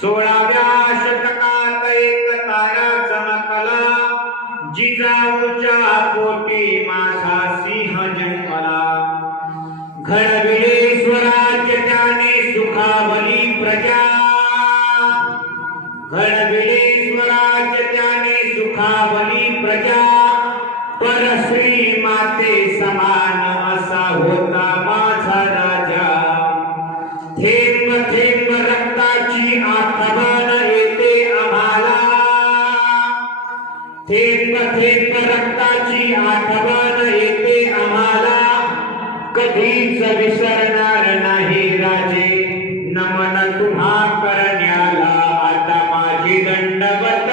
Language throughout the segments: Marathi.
16व्या शतकात एक तारा चमकला, जिजाऊच्या पोटी माझा सिंह जन्मला. घडविले स्वराज्य त्याने सुखावली प्रजा, घडविले स्वराज्य त्याने सुखावली प्रजा. परश्री माते समान असा होता माझा राजा. थेंब थेंब रक्ताची आठवण येते आम्हाला, थेंब थेंब रक्ताची आठवण येते आम्हाला. कधीच विसरणार नाही राजे नमन तुम्हा करण्याला. आता माझी दंडवत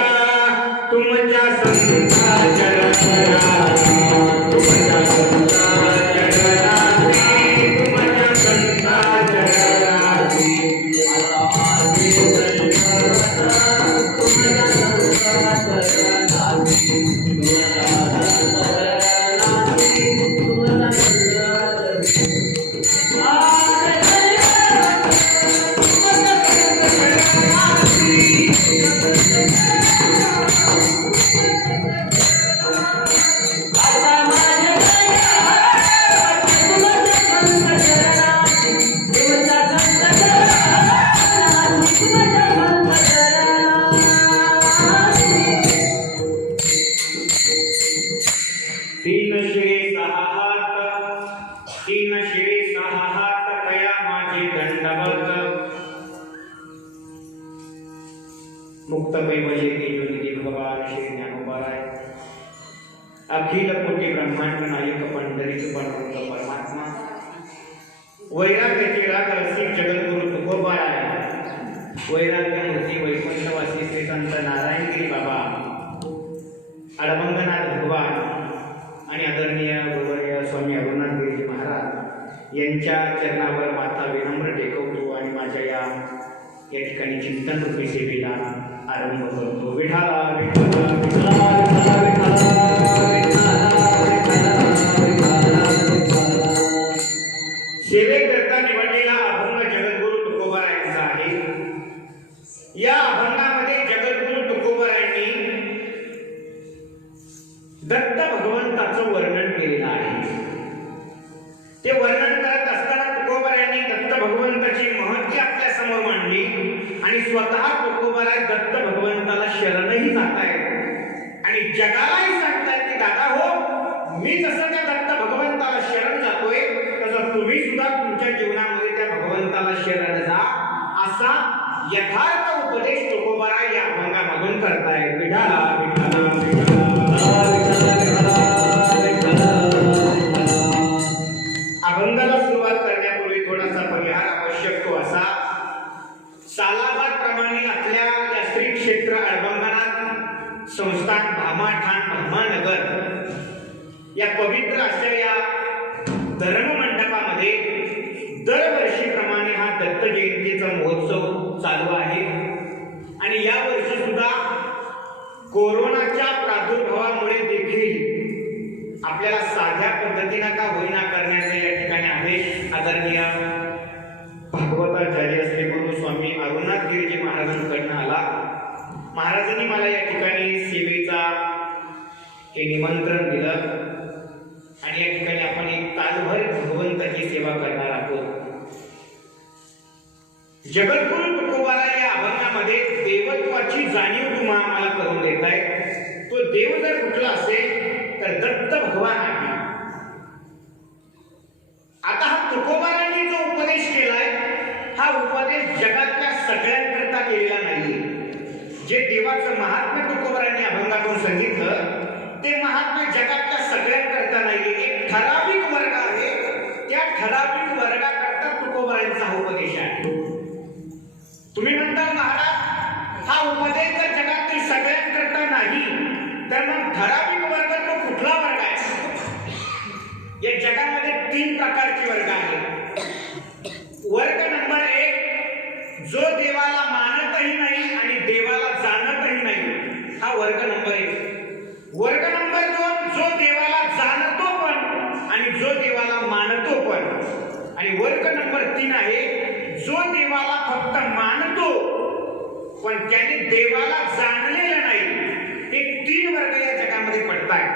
तुमच्या संता जगरात्री, तुमच्या संता जगरात्री, तुमच्या संता जगरात्री. आता माझी दंडवत तुमच्या संता जगरात्री, तुमच्या तीन शिरे सहा हात, तीन शिरे सहा हात, कया माझे दंडवत. मुक्त वैभजे तेजोनिधी भगवान श्री ज्ञानोबाराय. अखिल कोटी ब्रह्मांड नायक पंढरीच बनवत परमात्मा. वैराग्याचे राग रसिक जगद्गुरु तुकोबाराय. वैराग्य मूर्ती वैकुंठवासी श्री संत नारायणगिरी बाबा, अडभंगनाथ भगवान आणि आदरणीय गुरुवर्य स्वामी अरुणागिरीजी महाराज यांच्या चरणावर माथा विनम्र टेकवतो आणि माझ्या या ठिकाणी चिंतन रूपी सेवेला आरंभ करतो. विठाला विठाला विठाला विठाला सेवेकरता निवडलेला अभंग जगद्गुरु तुकोबारायांचा आहे. या अभंगामध्ये जगद्गुरु तुकोबारायांनी दत्त भगवंताचं वर्णन केलेलं आहे. ते वर्णन करत असताना तुकोबारायांनी दत्त भगवंताची महती आपल्या समोर मांडली आणि स्वतः तुकोबाराय दत्त भगवंताला शरणही जातायत आणि जगालाही सांगतायत की दादा हो, मी जसं त्या दत्त भगवंताला शरण जातोय तसं तुम्ही सुद्धा तुमच्या जीवनामध्ये त्या भगवंताला शरण जा, असा यथार्थ उपदेश तुकोबाराय या अभंगामधून करतायत. विठाला विठाला अभंगाला सुरुवात करण्यापूर्वी थोडासा परिहार आवश्यक तो असा. सालाबाद प्रमाणे आपल्या या श्री क्षेत्र अडभंगनाथ संस्थान भामाठाण भामानगर या पवित्र अशा या धर्म मंडपामध्ये दरवर्षीप्रमाणे हा दत्त जयंतीचा महोत्सव चालू आहे. आणि या वर्षी सुद्धा कोरोनाच्या प्रादुर्भावामुळे देखील आपल्याला साध्या पद्धतीने का होईना करण्याचे या ठिकाणी आदेश आदरणीय भागवताचार्य श्री गुरु स्वामी अरुणागिरीजी महाराजांकडून आला. महाराजांनी मला या ठिकाणी सेवेचा हे निमंत्रण दिलं आणि या ठिकाणी आपण एक तासभर भगवंताची सेवा करणार आहोत. जगद्गुरु तुकोबाराय या अभंगामध्ये देवत्वाची जाणीव तुम्हाला आम्हाला करून देत आहे. तो देव जर कुठला असेल तर दत्त भगवान आहे. आता हा तुकोबारांनी जो उपदेश केलाय हा उपदेश जगातल्या सगळ्यांकरता केलेला नाहीये. जे देवाचं महात्म्य तुकोबारांनी अभंगातून सांगितलं ते महात्म्य जगातल्या सगळ्यांकरता नाहीये. एक ठराविक वर्ग आहे, त्या ठराविक वर्गाकरता तुकोबारांचा हा उपदेश आहे. तुम्ही म्हणता महाराज हा उपदेश जर जगातील सगळ्यांकरता नाही तर मग ठराविक वर्ग तो कुठला वर्ग आहे? या जगामध्ये 3 प्रकारचे वर्ग आहेत. वर्ग नंबर 1 जो देवाला मानतही नाही आणि देवाला जाणतही नाही, हा वर्ग नंबर 1. वर्ग नंबर 2 जो देवाला जाणतो पण आणि जो देवाला मानतो पण. आणि वर्ग नंबर 3 आहे जो देवाला फक्त मानतो पण त्याने देवाला जाणलेलं नाही. हे 3 वर्ग या जगामध्ये पडतायत.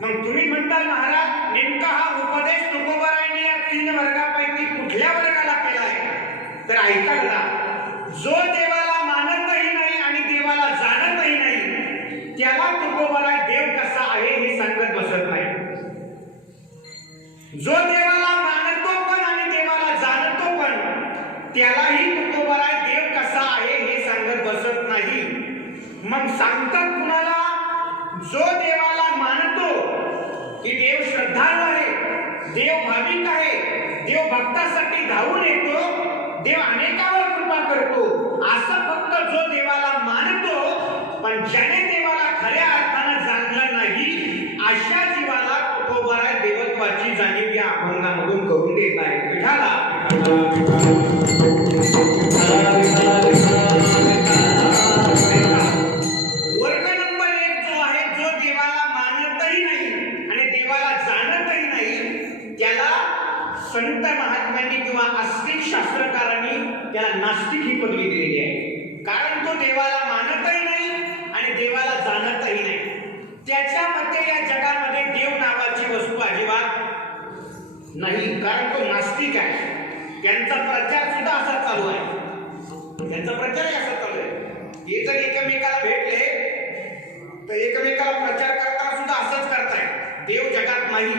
मग तुम्ही म्हणता महाराज नेमका हा उपदेश तुकोबारायांनी या 3 वर्गापैकी कुठल्या वर्गाला केलाय? तर ऐका ना, जो देवाला मानतही नाही आणि देवाला जाणतही नाही त्याला तुकोबाराय देव कसा आहे हे सांगत बसत नाही. जो देवाला मानतो पण आणि देवाला जाणतो पण त्यालाही तुकोबाराय देव कसा आहे हे सांगत बसत नाही. मग सांगतात कुणाला? जो देवाला मानतो की देव श्रद्धाळू आहे, देव भाविक आहे, देव भक्तासाठी धावून येतो, देव अनेकावर कृपा करतो, असं फक्त जो देवाला मानतो पण ज्याने देवाला खऱ्या अर्थानं जाणलं नाही अशा जीवाला तुकोबाराय देवत्वाची जाणीव या अभंगामधून करून देत आहे. विठाला वर्ग नंबर 1 जो आहे, जो देवाला मानतही नाही आणि देवाला जाणतही नाही त्याला संत महात्म्यांनी किंवा आस्तिक शास्त्रकारांनी त्याला नास्तिक ही पदवी दिलेली आहे. कारण तो देवाला मानतही नाही आणि देवाला जाणतही नाही. त्याच्या मते या जगामध्ये देव नावाची वस्तू अजिबात नाही, कारण तो नास्तिक आहे. त्यांचा प्रचार सुद्धा असा चालू आहे, त्यांचा प्रचारही असा चालू आहे. हे जर एकमेकाला भेटले तर एकमेकाला प्रचार करताना सुद्धा असंच करताय, देव जगात नाही.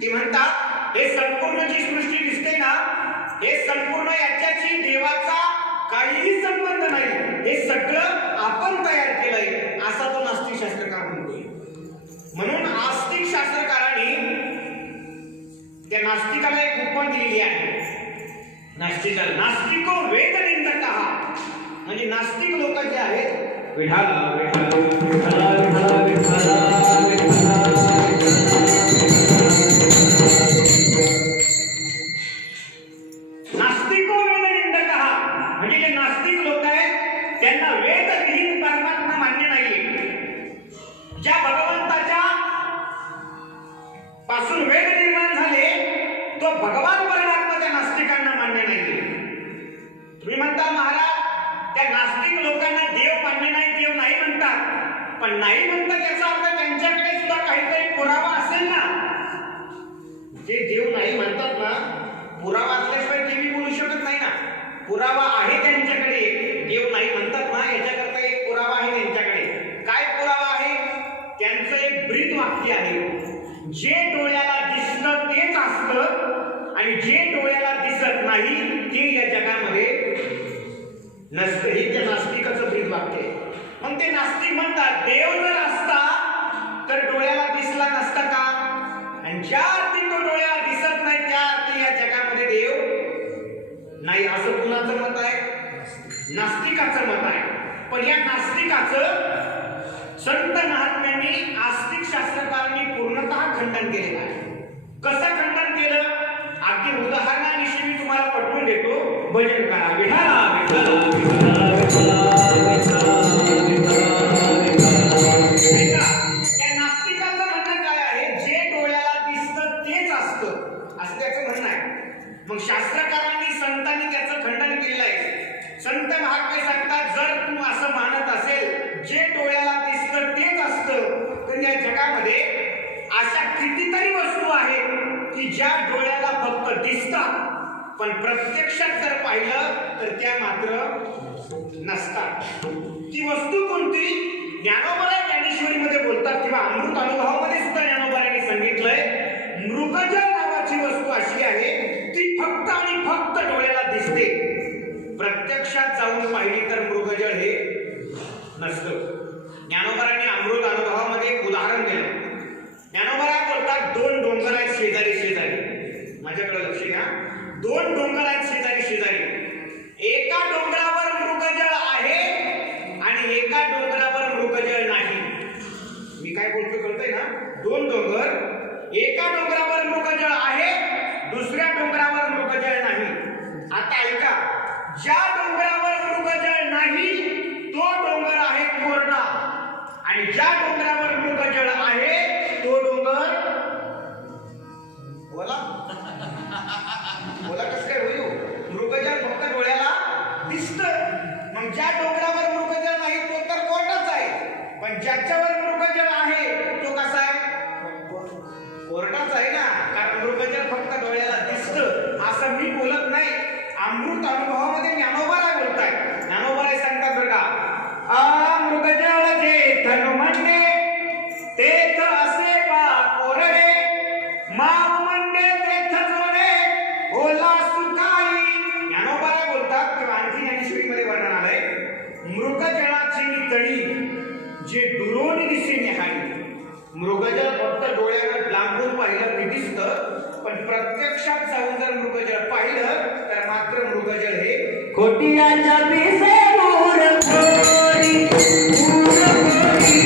ते म्हणतात हे संपूर्ण जी सृष्टी दिसते ना, हे संपूर्ण याच्याशी देवाचा काहीही संबंध नाही, हे सगळं आपण तयार केलंय, असा तो नास्तिक शास्त्रकार म्हणतोय. म्हणून आस्तिक शास्त्रकारांनी त्या नास्तिकाला एक उपमा दिलेली आहे. नास्तिको वेद निंदकः, म्हणजे नास्तिक लोक जे आहेत विठाला नास्तिको वेद निंदकः, म्हणजे जे नास्तिक लोक आहेत त्यांना वेद विहीन परमात्मा मान्य नाहीये. ज्या भगवंताच्या पासून वेद निर्माण झाले तो भगवान परमात्मा त्या नास्तिकांना मान्य नाहीये. तुम्ही म्हणता महाराज त्या नास्तिक लोकांना देव मान्य नाही, देव नाही म्हणतात, पण नाही म्हणतात याचा अर्थ त्यांच्याकडे सुद्धा काहीतरी पुरावा असेल ना. जे देव नाही म्हणतात ना, पुरावा असल्याशिवाय देवी बोलू शकत नाही ना. पुरावा आहे त्यांच्याकडे, देव नाही म्हणतात ना याच्याकरता एक पुरावा आहे त्यांच्याकडे. काय पुरावा आहे? त्यांचं एक ब्रीद वाक्य आहे, जे डोळ्याला दिसतं तेच असतं आणि जे डोळ्याला दिसत नाही ते या जगामध्ये नसतं. हे त्या नास्तिकाचं ब्रीद वाक्य आहे. मग ते नास्तिक म्हणतात देव जर असता तर डोळ्याला दिसला नसता का? आणि ज्या अर्थी तो डोळ्याला दिसत नाही त्या अर्थी या जगामध्ये देव नाही, असं कुणाचं मत आहे? नास्तिकाचं मत आहे. पण या नास्तिकाचं संत महात्म्यांनी आस्तिक शास्त्रकारांनी पूर्णतः खंडन केलेलं आहे. कसं खंडन केलं? अगदी उदाहरणाविषयी मी तुम्हाला पटवून देतो. भजन करा विठाला त्या नास्तिकाचं म्हणणं काय आहे? जे डोळ्याला दिसतं तेच असतं असं त्याचं म्हणणं आहे. मग शास्त्रकारांनी संतांनी त्याचं खंडन केलेलं आहे. संत महात्मे सांगतात जर तू असं मानत असेल जे डोळ्याला दिसतं तेच असतं तर या जगामध्ये अशा कितीतरी वस्तू आहेत की ज्या डोळ्याला फक्त दिसतात पण प्रत्यक्षात जर पाहिलं तर त्या मात्र नसतात. ती वस्तू कोणती? ज्ञानोबा ज्ञानेश्वरीमध्ये बोलतात किंवा अमृत अनुभवामध्ये सुद्धा ज्ञानोबांनी सांगितलंय, मृगजळ नावाची वस्तू अशी आहे ती फक्त आणि फक्त डोळ्याला दिसते, प्रत्यक्षात जाऊन पाहिली तर मृगजळ हे नसतं. ज्ञानोबांनी अमृत अनुभवामध्ये एक उदाहरण दिलं. ज्ञानोबा बोलतात 2 डोंगर आहेत शेजारी शेजारी. माझ्याकडे लक्ष द्या. 2 डोंगर आहेत शेजारी शेजारी. एका डोंगरावर मृगजळ आहे आणि एका डोंगरावर मृगजळ नाही. मी काय बोलतो कळतंय ना? 2 डोंगर, एका डोंगरावर मृगजळ आहे, दुसऱ्या डोंगरावर मृगजळ नाही. आता ऐका, ज्या डोंगरावर मृगजळ नाही तो डोंगर आहे कोरडा आणि ज्या डोंगरावर मृगजळ आहे तो डोंगर बोला बोला कसं काय होईल? मृगजळ फक्त डोळ्याला दिसतं. मग मग ज्या डोंगरावर मृगजळ नाही तो तर कोरडाच आहे, पण ज्याच्यावर मृगजळ आहे तो कसा आहे? कोरडाच आहे ना, कारण मृगजळ फक्त डोळ्याला दिसतं असं मी बोलत नाही. अमृत अनुभवामध्ये ज्ञानोबा बोलताय. ज्ञानोबा सांगतात बरं का, मृगजळ जे धनु म्हणणे तेथ असे पा कोरडे, माव म्हणणे तेथ जोडे ओला सुकाई. ज्ञानोबा बोलतात किंवा आणखी ज्ञानेश्वरीमध्ये वर्णन आलंय, मृगजळाची तळी जे दुरोणी दिसे निहाळी. मृगजळ फक्त डोळ्यानं लांबून पाहिलं की दिसतं, पण प्रत्यक्षात जाऊन जर मृगजळ पाहिलं तर मात्र मृगजळ हे कोटियाच्या पिसे मोर खोरी, मोर खोरी,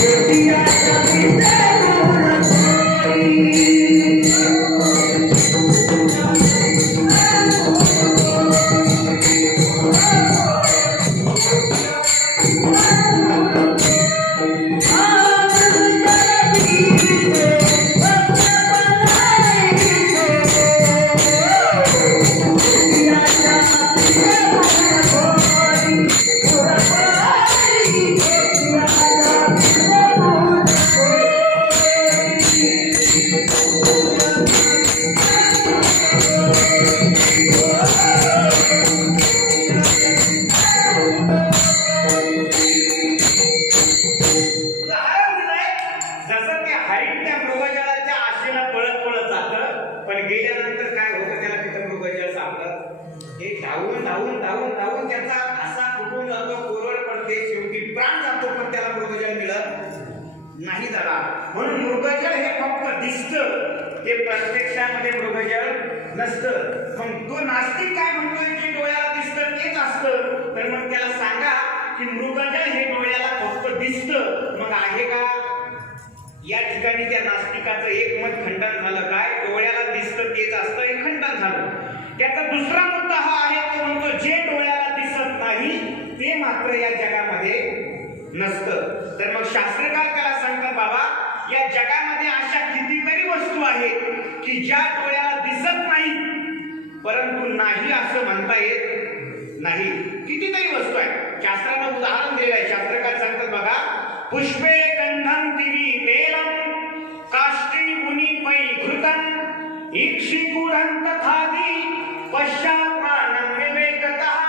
कोटियाच्या पिसे मोर खोरी. नाही झाला. म्हणून मृगजळ हे फक्त दिसतं, ते प्रत्यक्षामध्ये मृगजळ नसतं. मग तो नास्तिक काय म्हणतोय, जे डोळ्याला दिसतं तेच असतं, तर मग त्याला सांगा की मृगजळ हे डोळ्याला फक्त दिसतं, मग आहे का? या ठिकाणी त्या नास्तिकाचं एकमत खंडन झालं. काय? डोळ्याला दिसतं तेच असतं हे खंडन झालं. त्याचा दुसरा मुद्दा हा आहे, तो म्हणतो जे डोळ्याला दिसत नाही ते मात्र या जगामध्ये नसतं. तर मग शास्त्रकार त्याला सांगतात, बाबा या जगामध्ये अशा कितीतरी वस्तू आहेत की ज्या डोळ्याला दिसत नाही, परंतु नाही असं म्हणता येत नाही. कितीतरी वस्तू आहेत. शास्त्रानं उदाहरण दिलंय. शास्त्रकार सांगतात बघा, पुष्पे गंधं तिरी तेलम काष्टी मुनी पै घृतं इक्षिकुरं तथादि पश्चात्मानं विवेकतः.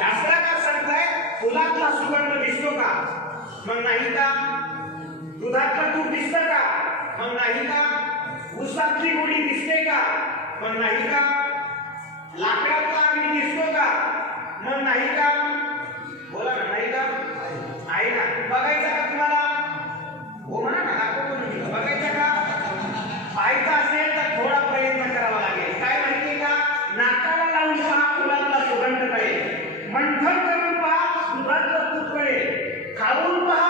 शास्त्रकार सांगताय, फुलातला सुगंध दिसतो का? मग नाही का? दुधातलं तूप दिसतं का? मग नाही का? उसातली गोळी दिसते का? मग नाही का? लाकडातला अग्नी दिसतो का? मग नाही का? बोला ना, नाही का? आहे ना. बघायचा का तुम्हाला? हो म्हणा ना, दाखवतो मी. बघायचा का? पाहायचा असेल तर थोडा प्रयत्न करावा लागेल. काय माहितीये का? नाकाला लावून पहा, फुलातला सुगंध कळेल. मंथन करून पहा, दुधातलं तूप कळेल. खाऊन पहा,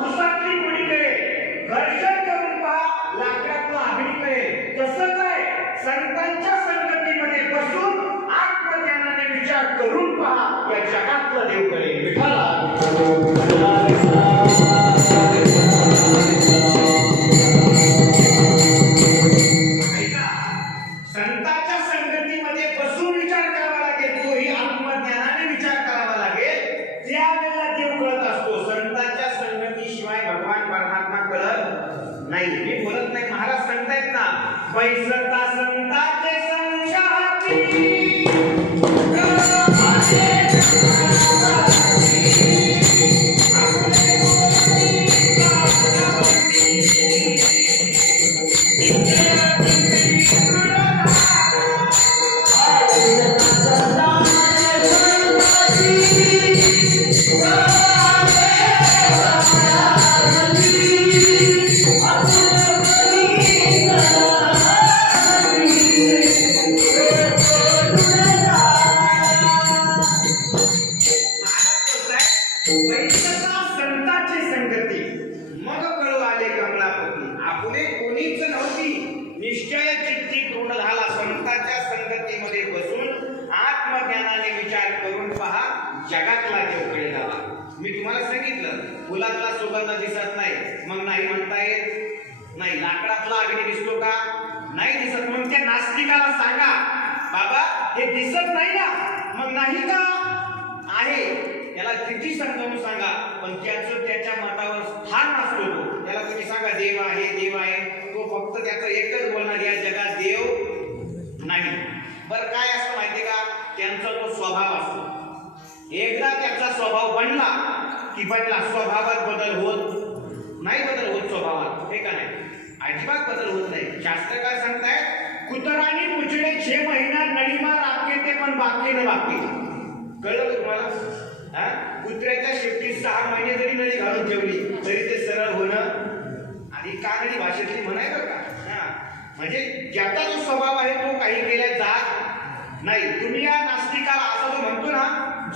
उसातली गोळी कळेल. घर्षण करून पहा, लाकडातला अग्नी कळेल. तसंच आहे, संतांच्या संगतीमध्ये बसून आत्मज्ञानाने विचार करून पहा, या जगातला देव कळेल. विठ्ठला संतांच्या संगतीमध्ये बसून विचार करावा लागेल. तोही आत्मज्ञानाने विचार करावा लागेल. त्यावेळेला देव कळत असतो. संतांच्या संगतीशिवाय भगवान परमात्मा कळत नाही. मी बोलत नाही, महाराज सांगतायत ना, बैसता संतांचे संशाती संतांची संगती मग कळू आले कमलापती. आपले कोणीच नव्हती, निश्चय चित्ती पूर्ण झाला. संतांच्या संगतीमध्ये बसून आत्मज्ञानाने विचार करून पहा, जगातला देव कळेल. मी तुम्हाला सांगितलं, फुलातला सुगंध दिसत नाही, मग नाही म्हणता येत नाही. लाकडातला अग्नी दिसतो का? नाही दिसत. मग त्या नास्तिकाला सांगा, बाबा हे दिसत नाही ना, मग नाही का? आहे. त्याला किती समजावून सांगा पण त्याचं त्याच्या मतावर ठाम नसतो तो. त्याला तुम्ही सांगा देव आहे देव आहे, तो फक्त त्याचं एकच बोलणार या जगात देव नाही. बरं काय असतं माहिती का, त्यांचा तो स्वभाव असतो. एकदा त्याचा स्वभाव बनला की बनला, स्वभावात बदल होत नाही, बदल होत स्वभावात, हे का नाही, अजिबात बदल होत नाही. शास्त्र काय सांगतायत, कुतरानी पुछडे 6 महिना नळीमा राखे ते पण बाकी न बाकी. कळलं तुम्हाला? कुत्र्याच्या शेपटीत 6 महिने जरी नळी घालून ठेवली तरी ते सरळ होणं आधी कानडी भाषेतली म्हणाय बरं का. म्हणजे ज्याचा जो स्वभाव आहे तो काही केल्या जात नाही. तुम्ही या नास्तिकाला असं जो म्हणतो ना,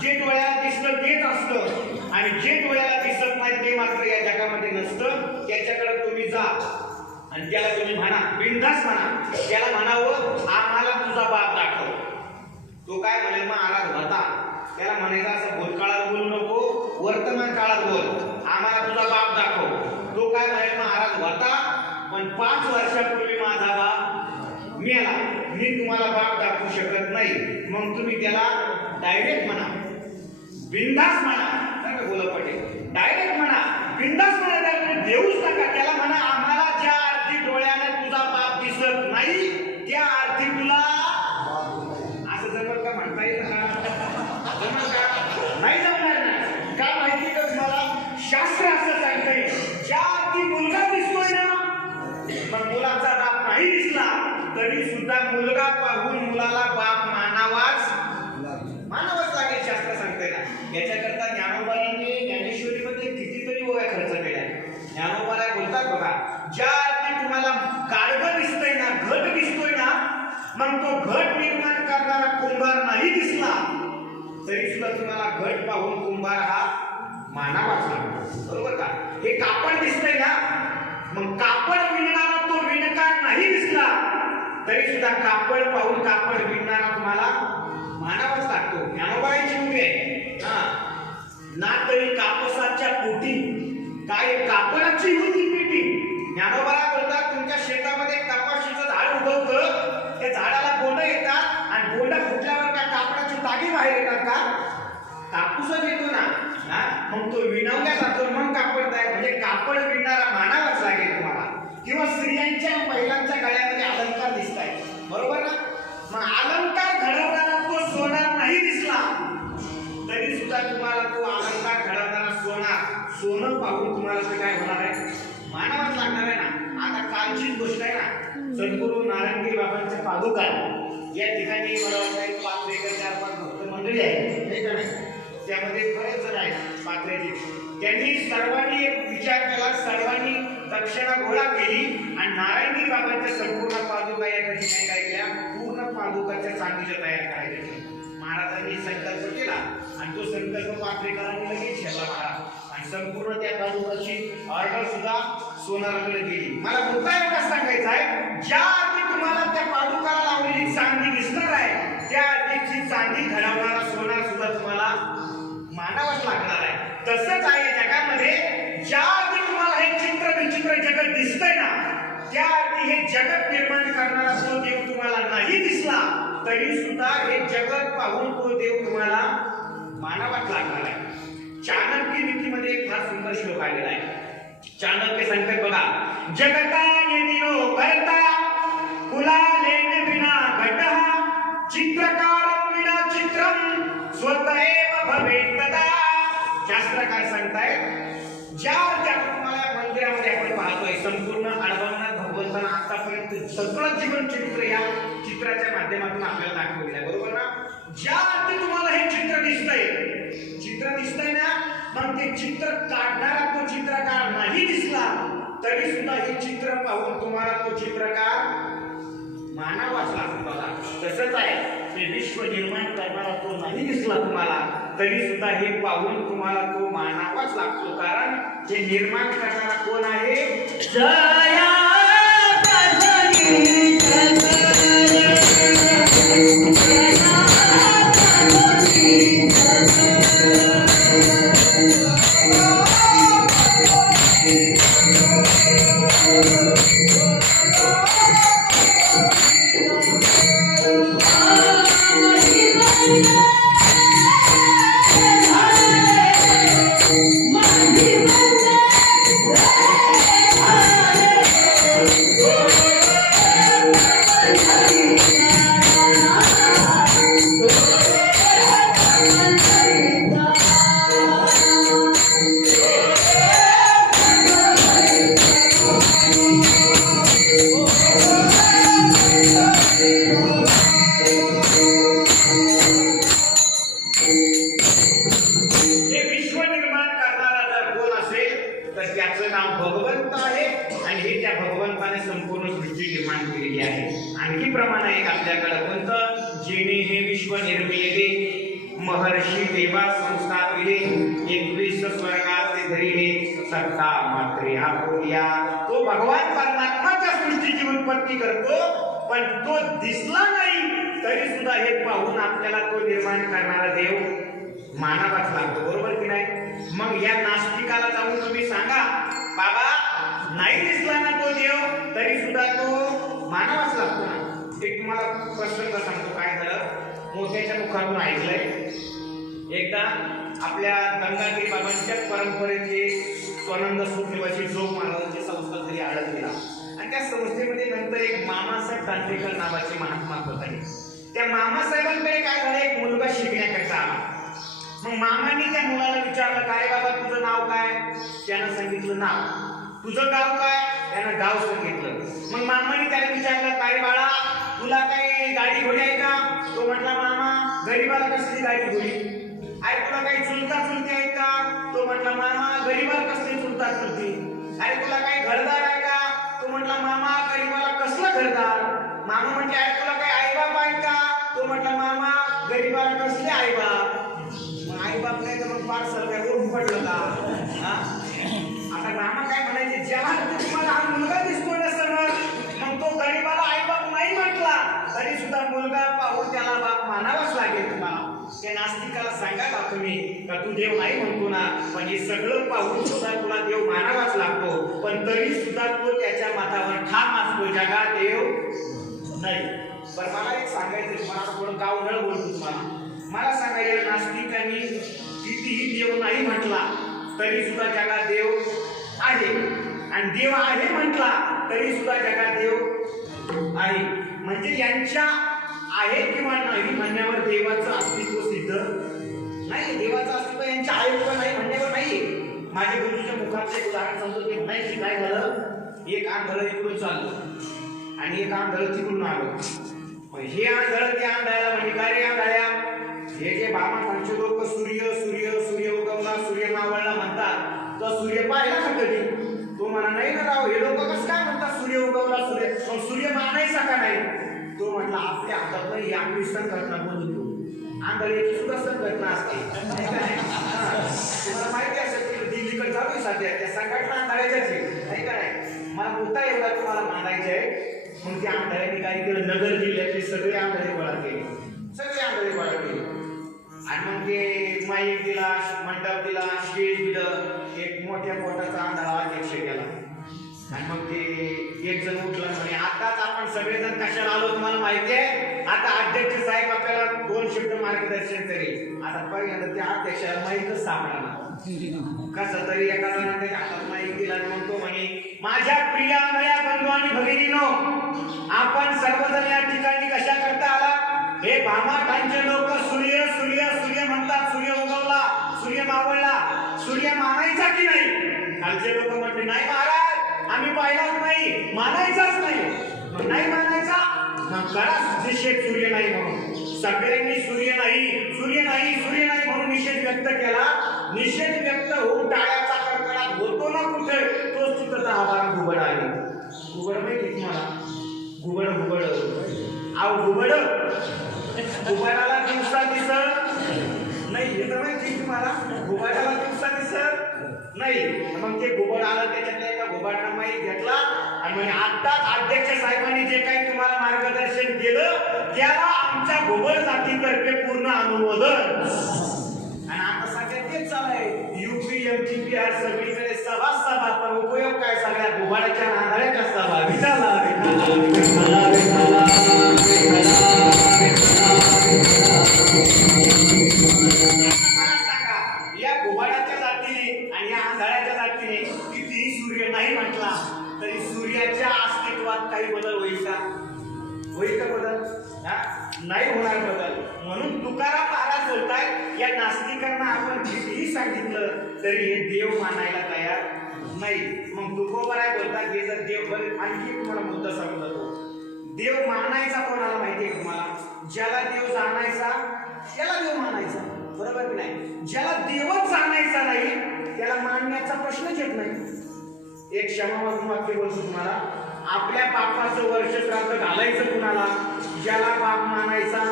जे डोळ्याला दिसतं तेच असतं आणि जे डोळ्याला दिसत नाही ते मात्र या जगामध्ये नसतं, त्याच्याकडे तुम्ही जा आणि त्याला तुम्ही म्हणा, बिनधास्त म्हणा, त्याला म्हणावं आम्हाला तुझा बाप दाखव. तो काय म्हणेल महाराज होता, त्याला म्हणायचं असं भूतकाळात बोलू नको, वर्तमान काळात बोल, आम्हाला तुझा बाप दाखव. तो काय म्हणेल महाराज होता पण 5 वर्षापूर्वी माझा बाप मेला, मी तुम्हाला बाप दाखवू शकत नाही. मग तुम्ही त्याला डायरेक्ट म्हणा, बिनधास्त म्हणा, नका बोला पटेल, डायरेक्ट म्हणा, बिनधास्त म्हणा, त्याला देऊच नका. त्याला म्हणा आम्हाला ज्या अर्थी डोळ्याने तुझा बाप दिसत नाही त्या अर्थी तुला असं जमल का म्हणता येईल का? जमल का? नाही जमणार ना. काय माहिती का तुम्हाला, शास्त्र असं सांगतंय ज्या अर्थी मुलगा दिसतोय ना, मग मुलाचा बाप नाही दिसला तरी सुद्धा मुलगा पाहून मुलाला बाप मानावाच लागेल, शास्त्र सांगतंय ना. याच्याकरता ज्ञानोबांनी ज्ञानेश्वरीमध्ये कितीतरी ओव्या खर्च केल्या. ज्ञानोबाला बोलतात बघा, ज्या अर्थी तुम्हाला गाडगं दिसतंय ना, घट दिसतोय ना, मग तो घट निर्माण करणारा कुंभार नाही दिसला तरी सुद्धा तुम्हाला घट पाहून कुंभार हा मानावाच लागतो. बरोबर का? हे कापड दिसतंय ना, मग कापड विणणारा तो विणकार नाही दिसला तरी सुद्धा कापड पाहून कापड विणणारा तुम्हाला मानावाच लागतो. ज्ञानोबाईची उभी आहे ना, तरी कापसाच्या पोटी काय कापडाची होती पेटी. ज्ञानोबाला बोलतात तुमच्या शेतामध्ये कपाशीचं झाड उगवतं, त्या झाडाला बोंड येतात आणि बोंड फुटल्यावर काय कापडाचे तागे बाहेर येतात का? कापूसच येतो ना, मग तो विणवल्या जातो, मग कापड तयार. म्हणजे कापड विणणारा मानावाच लागेल तुम्हाला. किंवा स्त्रियांच्या महिलांच्या गळ्यामध्ये अलंकार दिसताय, बरोबर ना, मग अलंकार घडवणारा तो सोनार नाही दिसला तरी सुद्धा तुम्हाला तो अलंकार घडवणारा सोनं पाहून तुम्हाला ते काय होणार आहे, मानावाच लागणार आहे ना. आता कालचीच गोष्ट आहे ना, सद्गुरू नारायणगिरी बाबांच्या पादुका या ठिकाणी मला वाटतं 5 एकर 4-5 भक्त मंडळी आहे, त्यामध्ये बरेच जण आहेत पात्र्याचे. त्यांनी सर्वांनी एक विचार केला, सर्वांनी दक्षिणा गोळा केली आणि नारायणगिरी बाबांच्या संपूर्ण पादुका या ठिकाणी काय केल्या, पूर्ण पादुकाच्या चांदीच्या तयार करायच्या. महाराजांनी संकल्प केला आणि तो संकल्प पात्रेकरांनी लगेच ठेवला महाराज आणि संपूर्ण त्या पादुकाची ऑर्डर सुद्धा सोनाराकडे गेली. मला मुद्दा एवढा सांगायचा आहे, ज्या अर्थी तुम्हाला त्या पादुकाला लावलेली चांदी दिसणार आहे त्या अर्थीची चांदी घडवणारा सोनार सुद्धा तुम्हाला मानावाच लागणार आहे. तसंच आहे जगामध्ये, ज्या अर्थी तुम्हाला हे चित्र विचित्र जगत दिसतंय ना त्या अर्थी हे जगत निर्माण करणारा तो देव तुम्हाला नाही दिसला तरी सुद्धा हे जगत पाहून तो देव तुम्हाला मानावाच लागणार आहे. चाणक्य नीतीमध्ये एक फार सुंदर श्लोक आलेला आहे. चाणक्य सांगतात बघा, जगता यदिनो करता कुलालेन विना घटः चित्रकारं विना चित्रं स्वतएव भवेत् तदा. शास्त्र काय सांगतायत, ज्या तुम्हाला मंदिरामध्ये आपण पाहतोय संपूर्ण अडवणात भगवंतांना आतापर्यंत सगळं जीवन चित्र या चित्राच्या माध्यमातून आपल्याला दाखवलेलं आहे, बरोबर ना. ज्या अर्थी तुम्हाला हे चित्र दिसतंय ना, मग ते चित्र काढणारा तो चित्रकार नाही दिसला तरी सुद्धा हे चित्र पाहून तुम्हाला तो चित्रकार मानावाच लागतो. बघा तसंच आहे, ते विश्व निर्माण करणारा तो नाही दिसला तुम्हाला तरी सुद्धा हे पाहून तुम्हाला तो मानावाच लागतो, कारण हे निर्माण करणारा कोण आहे, जया भजनी नाव भगवंत आहे आणि हे त्या भगवंताने संपूर्ण सृष्टी निर्माण केलेली आहे. आणखी प्रमाण आहे आपल्याकडे कोणतं? जेणे हे विश्व निर्मिले महर्षी देवा संस्थापिले 21 स्वर्गात धरिले सत्ता मात्रे आपोलिया. तो भगवान परमात्माच्या सृष्टीची उत्पत्ती करतो, पण तो दिसला नाही तरी सुद्धा हे पाहून आपल्याला तो निर्माण करणारा देव मानावाच लागतो. बरोबर की नाही? मग या नास्तिकाला जाऊन तुम्ही सांगा, बाबा नाही दिसला ना तो देव तरी सुद्धा तो मानावाच लागतो ना. एक तुम्हाला प्रसंग सांगतो. काय झालं, मोठ्याच्या मुखातून ऐकलंय. एकदा आपल्या गंगागिरी बाबांच्या परंपरेचे स्वानंद सुखनिवासी जोग महाराजांची संस्था तरी आढळ गेला आणि त्या संस्थेमध्ये नंतर एक मामासाहेब दांडेकर नावाचे महात्मा होते. त्या मामासाहेबांकडे काय झालं, एक मुलगा शिकण्याकरता आला. मग मामांनी त्या मुलाला विचारलं, काय बाबा तुझं नाव काय? त्यानं सांगितलं नाव. तुझं गाव काय? त्यानं गाव सांगितलं. मग मामांनी त्याला विचारलं, काय बाळा तुला काही गाडी घोडी आहे का? तो म्हटला, मामा गरीबाला कसली गाडी घोडी आहे? तुला काही चुलता चुलती आहेत का? तो म्हटला, मामा गरीबाला कसली चुलता चुलती आहे? तुला काही घरदार आहे का? तो म्हटला, मामा गरीबाला कसलं घरदार? मामा म्हणजे आहे तुला काही आईबाप आहेत का? तो म्हटला, मामा गरीबाला कसले आईबाप? मग आईबाप नाही तर मग पार्सल काय ओढून पडलं का? आता मामा काय म्हणायचे, जेव्हा तुम्हाला हा मुलगा दिसतोय ना समोर, मग तो गरीबाला आईबाप नाही म्हटला तरी सुद्धा मुलगा पाहून त्याला बाप मानावाच लागेल तुम्हाला. त्या नास्तिकाला सांगा का तुम्ही का तू देव नाही म्हणतो ना, पण हे सगळं पाहून सुद्धा तुला देव मानावाच लागतो, पण तरी सुद्धा तो त्याच्या मतावर ठाम असतो, जगात देव नाही. पण मला एक सांगायचं, मला थोडं गाव नळ बोलतो तुम्हाला. मला सांगायचं, नास्तिकांनी कितीही देव नाही म्हटला तरी सुद्धा जगात देव आहे, आणि देव आहे म्हटला तरी सुद्धा जगात देव आहे. म्हणजे यांच्या आहे किंवा नाही म्हणण्यावर देवाचं अस्तित्व सिद्ध नाही. देवाचं अस्तित्व यांच्या आहे किंवा नाही म्हणण्यावर नाही. माझ्या गुरुजीच्या मुखातलं एक उदाहरण सांगतो. ते म्हणायची काय झालं, एक आंधळ इकडून चाललं आणि एक आंधळ तिकडून आलो. हे आंधळ त्या आंधळ्याला म्हणजे, काय रे आंधळ्या, हे जे बाबांचे लोक सूर्य सूर्य सूर्य उगवला सूर्य मावळला म्हणतात, तो सूर्य पाहिला का कधी? तो म्हणा, नाही ना राव, हे लोक कसं काय म्हणतात सूर्य उगवला सूर्य, मग सूर्य मानायचा का नाही? तो म्हटला, आपल्या हातात नाही, आपली संघटना बोलतो. आंधळ्याची सुद्धा संघटना असते, तुम्हाला माहिती असेल की दिल्लीकडे चालू आहे सध्या, त्या संघटना आंधळ्याच्याच नाही का नाही. मला मुद्दा एवढा तुम्हाला मांडायचा आहे. मग त्या आंधळ्यांनी काय केलं, नगर जिल्ह्यातले सगळे आंधळे गोळा केले, सगळे आंधळे गोळा केले आणि मग ते माईक दिला, मंडप दिला, स्टेज दिलं, एक मोठ्या पोटाचा आंधळा अध्यक्ष केला. आणि मग ते एक जण उठला म्हणे, आताच आपण सगळेजण कशाला आलो तुम्हाला माहिती आहे? आता अध्यक्ष साहेब आपल्याला 2 शब्द मार्गदर्शन करेल. आता पहिल्यांदा त्या अध्यक्षाला माईकच सापडला. कसं तरी एका जणांना त्याच्या हातात माईक दिला आणि मग तो म्हणे, माझ्या प्रिय आंधळ्या बंधू आणि भगिनीनो, आपण सर्वजण या ठिकाणी कशा करता आला? हे भामाटांचे लोक सूर्य सूर्य सूर्य म्हणतात, सूर्य उगवला सूर्य मावळला, सूर्य मानायचा की नाही? कालचे लोक म्हटले, नाही महाराज, आम्ही पाहिलाच नाही, मानायचाच नाही. मग नाही मानायचा, मग करा निषेध सूर्य नाही म्हणून. सगळ्यांनी सूर्य नाही सूर्य नाही सूर्य नाही म्हणून निषेध व्यक्त केला. निषेध व्यक्त होऊन टाळ्याचा कडकडाट होतो ना कुठे, तोच तिथं 10-12 घुबड आले. घुबड माहिती तुम्हाला? घुबड घुबड आव घुबड, घुबडाला दिवसा दिसत नाही, येतं माहिती तुम्हाला? घुबडाला दिवसा दिसत नाही. मग ते घुबड आलं, त्याच्यातल्या एका घुबडानं माहीत घेतला आणि म्हणजे आत्ताच अध्यक्ष साहेबांनी जे काही तुम्हाला मार्गदर्शन केलं त्याला आमच्या घुबड जातीतर्फे पूर्ण अनुमोदन. आणि आता सगळ्यात तेच चाललंय, UP MP बिहार सगळीकडे सभा, पण उपयोग काय? सगळ्या घुबडाच्या आंधळ्याच्या सभा. विठाला विठाला विठाला विठाला या घुबडाच्या जातीने आणि या आंधळ्याच्या जातीने कितीही सूर्य नाही म्हटला तरी सूर्याच्या अस्तित्वात काही बदल होईल का? होईल का बदल? नाही होणार बदल. म्हणून तुकाराम महाराज बोलतायत, या नास्तिकांना आपण कितीही सांगितलं तरी हे देव मानायला तयार नाही. मग तुकोबाराय बोलतात, हे जर देव बरे, आणखी तुम्हाला मुद्दा सांगू जातो. देव मानायचा कोणाला माहिती आहे तुम्हाला? ज्याला देव जाणायचा त्याला देव मानायचा, बरोबर की नाही? ज्याला देवच जाणायचा नाही त्याला मानण्याचा प्रश्नच येत नाही. एक क्षमावाचून वाक्य बोलतो तुम्हाला. आपल्या बापाचं वर्ष श्राद्ध घालायचं कुणाला? ज्याला बाप मानायचा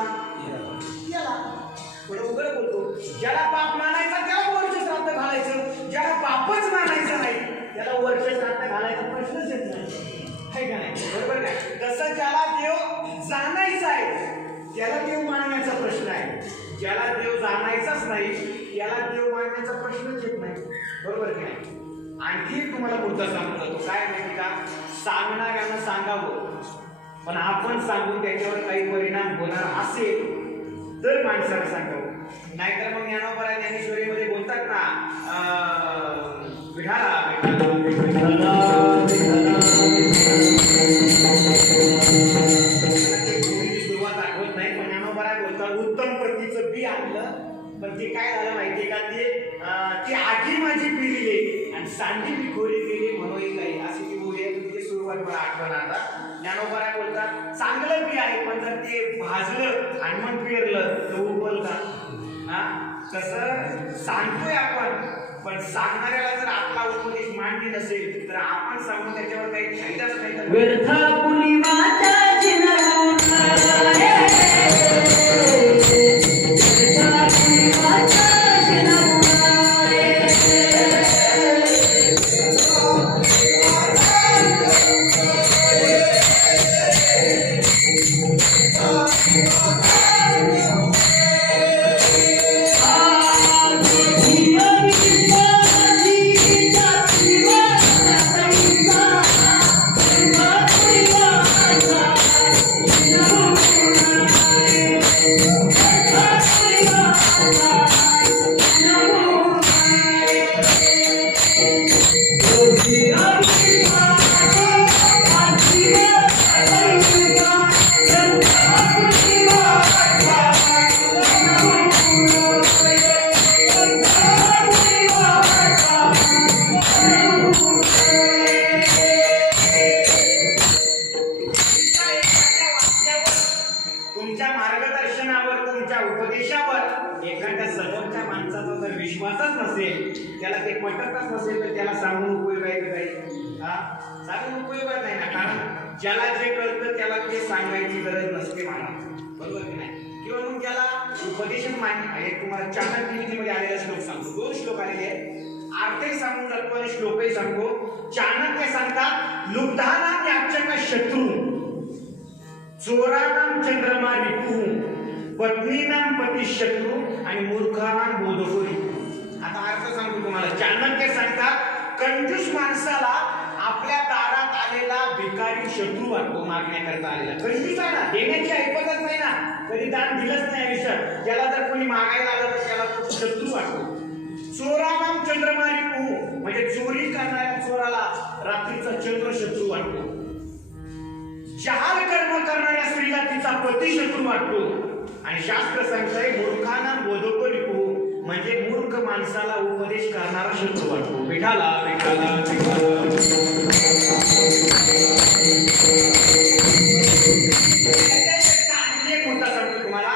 त्याला. थोडं उघड बोलतो. ज्याला बाप मानायचा त्याला वर्ष श्राद्ध घालायचं. ज्याला बापच मानायचा नाही त्याला वर्ष श्राद्ध घालायचा प्रश्नच येत नाही. आहे का नाही? बरोबर काय? तसं ज्याला देव जाणायचा आहे त्याला देव मानण्याचा प्रश्न आहे. ज्याला देव जाणायचाच नाही त्याला देव मानण्याचा प्रश्नच येत नाही. बरोबर की नाही? आणखी तुम्हाला मुद्दा सांगून जातो. काय माहिती का? सांगणाऱ्यांना सांगावं, पण आपण सांगून त्याच्यावर काही परिणाम होणार असेल तर माणसाला सांगावं. नाहीतर मग ज्ञानोबा ज्ञानेश्वरीमध्ये बोलतात ना, विठाला विठाला विठाला सुरुवात आठवत नाही, पण ज्ञानोबा बोलतात उत्तम प्रतीचं बी आणलं, पण ते काय झालं माहितीये का? ते आधी माझी पिरिले आणि सांडी मी खोरी केली म्हणून काही अशी ती बोली आहे. तिची सुरुवात मला आठवण. आता ज्ञानोबा बोलतात चांगलं बी आहे, पण जर ते भाजलं आणि मग पेरलं तर उगवल का? हा, तसं सांगतोय आपण, पण सांगणाऱ्याला जर आपला उपदेश मान्य नसेल तर आपण सांगून त्याच्यावर काही फायदाच नाही. व्यर्थ कुणी वाचा चिनवून तुमच्या मार्गदर्शनावर, तुमच्या उपदेशावर एखाद्या समोरच्या माणसाचा जर विश्वासच नसेल, त्याला ते पटतच नसेल, तर त्याला सांगून उपयोग आहे का काही? हा, सांगून उपयोग नाही ना. कारण ज्याला जे कळतं त्याला ते सांगायची गरज नसते मला. बरोबर की नाही? किंवा मग त्याला उपदेशच मान्य आहे. तुम्हाला चाणक्यनीतीमध्ये आलेला श्लोक सांगतो. 2 श्लोक आलेले आहेत. अर्थही सांगून जातो आणि श्लोकही सांगतो. चाणक्य सांगतात, लुब्धानां याचक शत्रू, चोरानां चंद्रमा रिपू, पत्नीनां पती शत्रू आणि मूर्खानां बोधको रिपू. आता अर्थ सांगतो तुम्हाला. चाणक्य सांगतात, कंजूस माणसाला आपल्या दारात आलेला भिकारी शत्रू वाटतो. मागण्याकरता आलेला कंजूस आहे ना, देण्याची ऐपतच नाही ना, कधी दान दिलंच नाही आयुष्यात. ज्याला जर कोणी मागायला आलं तर त्याला तो शत्रू वाटतो. चोरानां चंद्रमा रिपू म्हणजे चोरी करणाऱ्या चोराला रात्रीचा चंद्र शत्रू वाटतो. जहाल कर्म करणाऱ्या स्त्रीला तिचा पती शत्रू वाटतो. आणि शास्त्र सांगतंय, मूर्खांना बोधको रिपू म्हणजे मूर्ख माणसाला उपदेश करणारा शत्रू वाटतो. विठाला विठाला मुद्दा सांगतो तुम्हाला.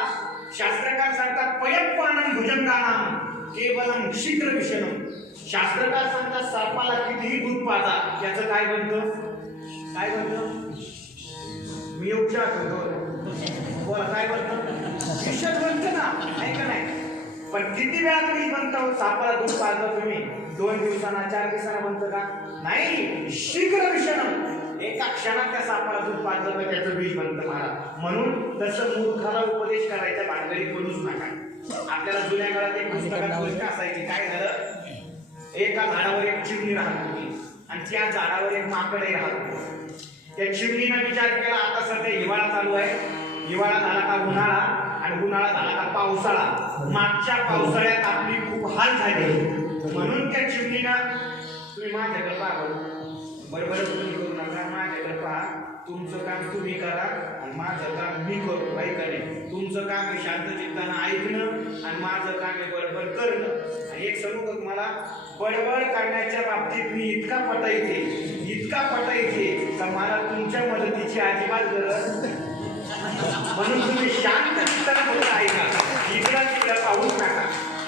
शास्त्रकार सांगतात, पयप्पानं भुजंगानां केवलम शीघ्र विषणम. शास्त्रकार सांगतात, सापाला कितीही दूध पाजा त्याचं काय बनतं? काय बनतं? मी उपचार करतो. बोला, काय बनतं? विषच बनतं ना, आहे का नाही? पण किती वेळा तुम्ही बनतो? सापाला दूध पाजलं तुम्ही 2 दिवसांना, 4 दिवसांना बनतं का? नाही, शीघ्र विषणम. एका क्षणात त्या सापाला दूध पाजलं तर त्याचं बीज बनतं महाराज. म्हणून तसं मूर्खाला उपदेश करायच्या भानगडीत पडूच नका. आपल्याला जुन्या काळात एक पुस्तकात गोष्ट असायची. काय झालं? एका झाडावर एक चिमणी राहत होती आणि त्या झाडावर एक माकडही राहत होतं. त्या चिमणीनं विचार केला, आता सध्या हिवाळा चालू आहे, हिवाळा झाला का उन्हाळा आणि उन्हाळा झाला का पावसाळा. मागच्या पावसाळ्यात आपली खूप हाल झाले, म्हणून त्या चिमणीनं, तुम्ही माझ्याकडे पहा बरोबर तुम्ही करू नका, माझ्याकडे पहा, तुमचं काम तुम्ही करा आणि माझं काम मी करू. ऐकणे, तुमचं काम आहे शांत चित्तानं ऐकणं आणि माझं काम आहे बडबड करणं. आणि एक सांगू का तुम्हाला, बडबड करण्याच्या बाबतीत मी इतका पटायचे तर मला तुमच्या मदतीची अजिबात गरज. म्हणून तुम्ही शांत चित्तानं फक्त ऐका, इकडं तिकडं पाहूच नका.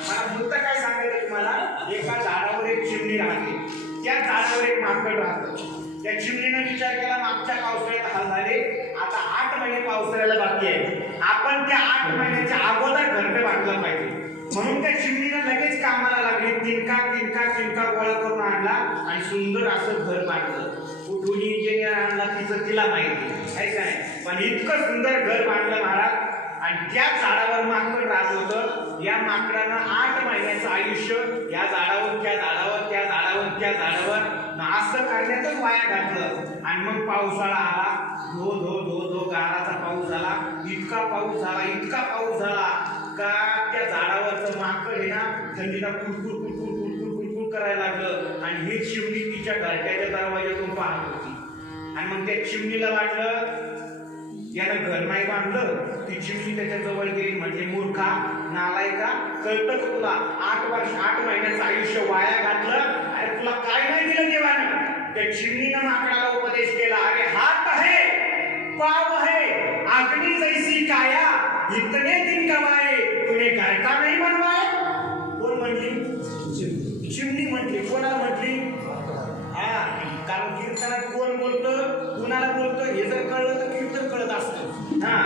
मला मुद्दा काय सांगायचं तुम्हाला, एका झाडावर एक चिमणी राहते. त्या झाडावर एक माकड राहतं. त्या चिमणीनं विचार केला मागच्या पावसाळ्यात हाल झाले, आता 8 महिने पावसाळ्याला बाकी आहे, आपण त्या 8 महिन्याच्या अगोदर घर बांधलं पाहिजे. म्हणून त्या चिमणीनं लगेच कामाला लागली. तिनका गोळा करून आणला आणि सुंदर असं घर बांधलं. कुठून इंजिनियर आणला तिचं तिला माहिती आहे काय, पण इतकं सुंदर घर बांधलं महाराज. आणि त्या झाडावर माकड राहत होतं. या माकडानं 8 महिन्याचं आयुष्य या झाडावर त्या झाडावर त्या झाडावर त्या झाडावर असं करण्यातच वाया घातलं. आणि मग पावसाळा आला, धो धो धो धो गाराचा पाऊस झाला. इतका पाऊस झाला का त्या झाडावरचं माकड आहे ना थंडीला कुडकुड करायला लागलं. आणि ही चिमणी तिच्या घरट्याच्या दरवाज्यातून पाहत होती. आणि मग त्या चिमणीला वाटलं यानं घर नाही बांधलं. ती चिमणी त्याच्या जवळ गेली, म्हणजे मूर्खा, नालायका, कळतं का तुला 8 महिन्याचं आयुष्य वाया घातलं, अरे तुला काय नाही दिलं देवानं. त्या चिमणीनं माकडाला उपदेश केला, अरे हात आहे, पाव है, अग्नि जैसी काया, इतने दिन कमाए तुने घर का नहीं बनवाए. कोण म्हटली? चिमणी म्हटली. कोणाला म्हटली? हा, कारण कीर्तनात कोण बोलतं, कुणाला बोलतं हे जर कळलं तर कीर्तन कळत असतं. हा,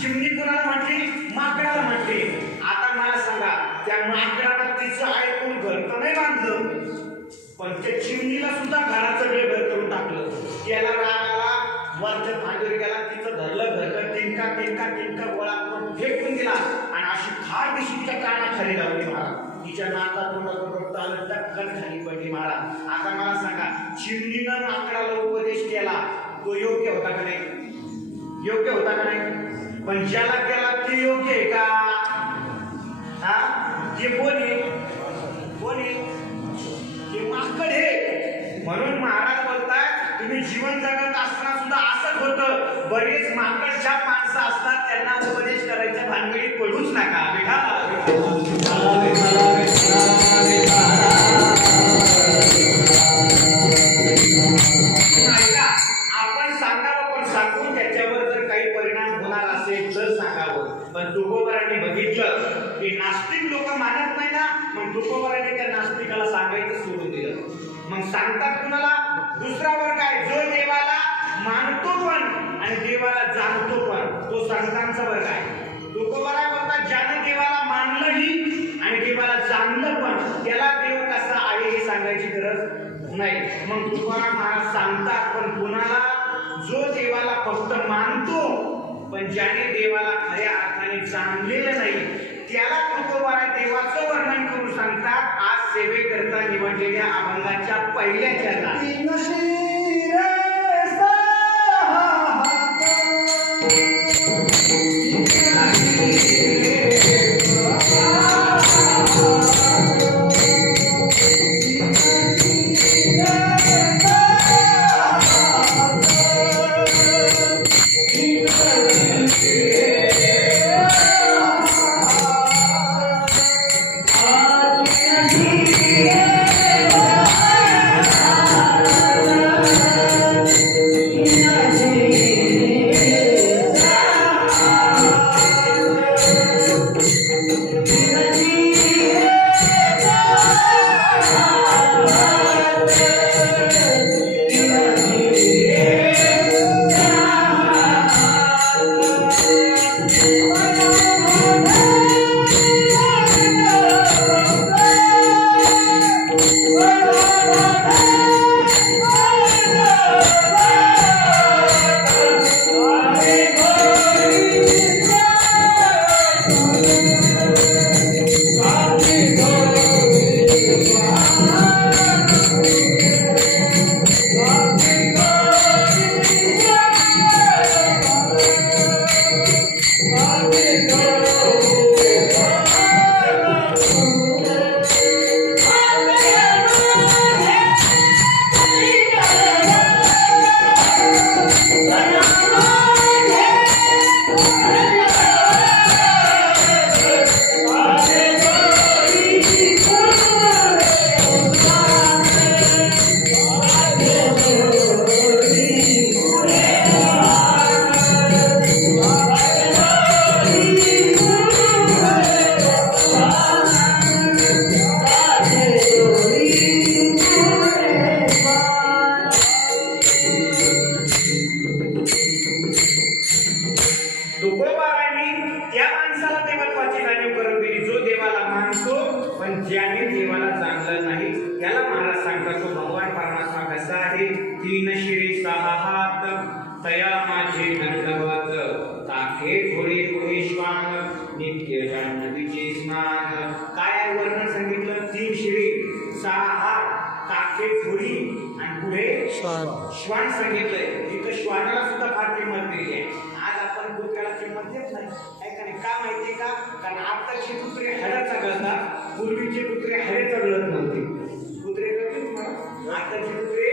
चिमणी कुणाला म्हटली? माकडाला म्हटली. आता मला सांगा, त्या माकडाला तिचं ऐकून घर तर नाही बांधलं, पण त्या चिमणीला सुद्धा घराचं वेगळं करून टाकलं. त्याला रागाला वरच्या भांडीवर गेला, तिचं धरलं घरचं, तिनका गोळा करून फेकून दिला. आणि अशी फार दिवशी तिच्या कानाखाली लावली महाराज. तिच्या नाकातून टक्कन खाली पडली महाराज. आता मला सांगा, चिमणीनं माकडाला उपदेश केला तो योग्य होता का नाही? योग्य होता का नाही? पण ज्याला केला ते योग्य आहे का? हा, ते कोणी हे माकड आहे. म्हणून महाराज बोलतात, तुम्ही जीवन जगत असताना सुद्धा असंच होतं. बरेच माकडच्या माणसं असतात, त्यांना उपदेश करायच्या भानगडीत पडूच नका. आपण सांगावं, पण सांगून त्याच्यावर जर काही परिणाम होणार असेल तर सांगावं. पण तुकोबारांनी बघितलं की नास्तिक लोक मानत नाही ना, मग तुकोबारांनी त्या नास्तिकाला सांगायचं सोडून दिलं. मग सांगतात कुणाला? दुसरा वर्ग आहे जो देवाला मानतो पण आणि देवाला जाणतो पण, तो संतांचा वर्ग आहे. तुकोबारा बोलतात, ज्यानं देवाला मानलंही आणि देवाला जाणलं पण त्याला देव कसा आहे हे सांगायची गरज नाही. मग तुकाराम महाराज सांगतात, पण कुणाला? जो देवाला फक्त मानतो पण ज्याने देवाला खऱ्या अर्थाने जाणलेलं नाही त्याला तुकोबारा देवाचं वर्णन करून सांगतात. आज सेवेकरता निवडलेल्या अभंगाच्या पहिल्या चरणात साहा काखे थोडी आणि पुढे श्वान सांगितलंय. तिथं श्वानाला सुद्धा फार किंमत दिली आहे. आज आपण कुत्र्याला किंमत देत नाही आहे का नाही? का माहितीये का? कारण आताचे कुत्रे हाडाचा गळतात, पूर्वीचे कुत्रे हाडेचा गळत नव्हते. कुत्रे कळते तुम्हाला? आताचे कुत्रे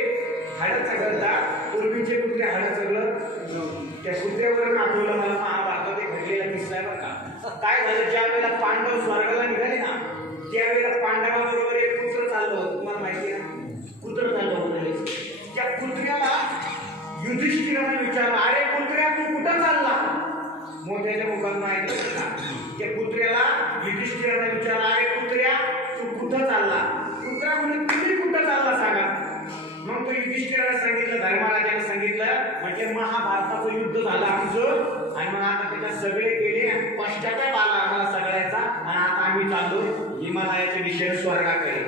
हाडाचा गळतात, पूर्वीचे कुत्रे हाडाचा गळत नव्हते. त्या कुत्र्यावरून आठवलं मला महाभारतात एक घडलेला किस्सा आहे बरं का. काय झालं, ज्या वेळेला पांडव स्वर्गाला निघाले ना, त्यावेळेला पांडवाबरोबर एक कुत्र चाललं होतं. तुम्हाला माहिती आहे ना, कुत्र चाललं होतं. त्या कुत्र्याला युधिष्ठिराने विचारलं, अरे कुत्र्या तू कुठं चालला? मोठ्याच्या मुखात माहिती का? त्या कुत्र्याला युधिष्ठिराने विचारलं, अरे कुत्र्या तू कुठं चालला? कुत्रा म्हणजे तुम्ही कुठं चालला सांगा. मग तो युधिष्ठिराने सांगितलं, धर्मराजाने सांगितलं, म्हणजे महाभारताचं युद्ध झालं आमचं आणि मग आता त्याच्यात सगळे गेले आणि पश्चाताप आला आम्हाला सगळ्याचा आणि आता आम्ही चाललो हिमालयाच्या दिशेने स्वर्गाकडे.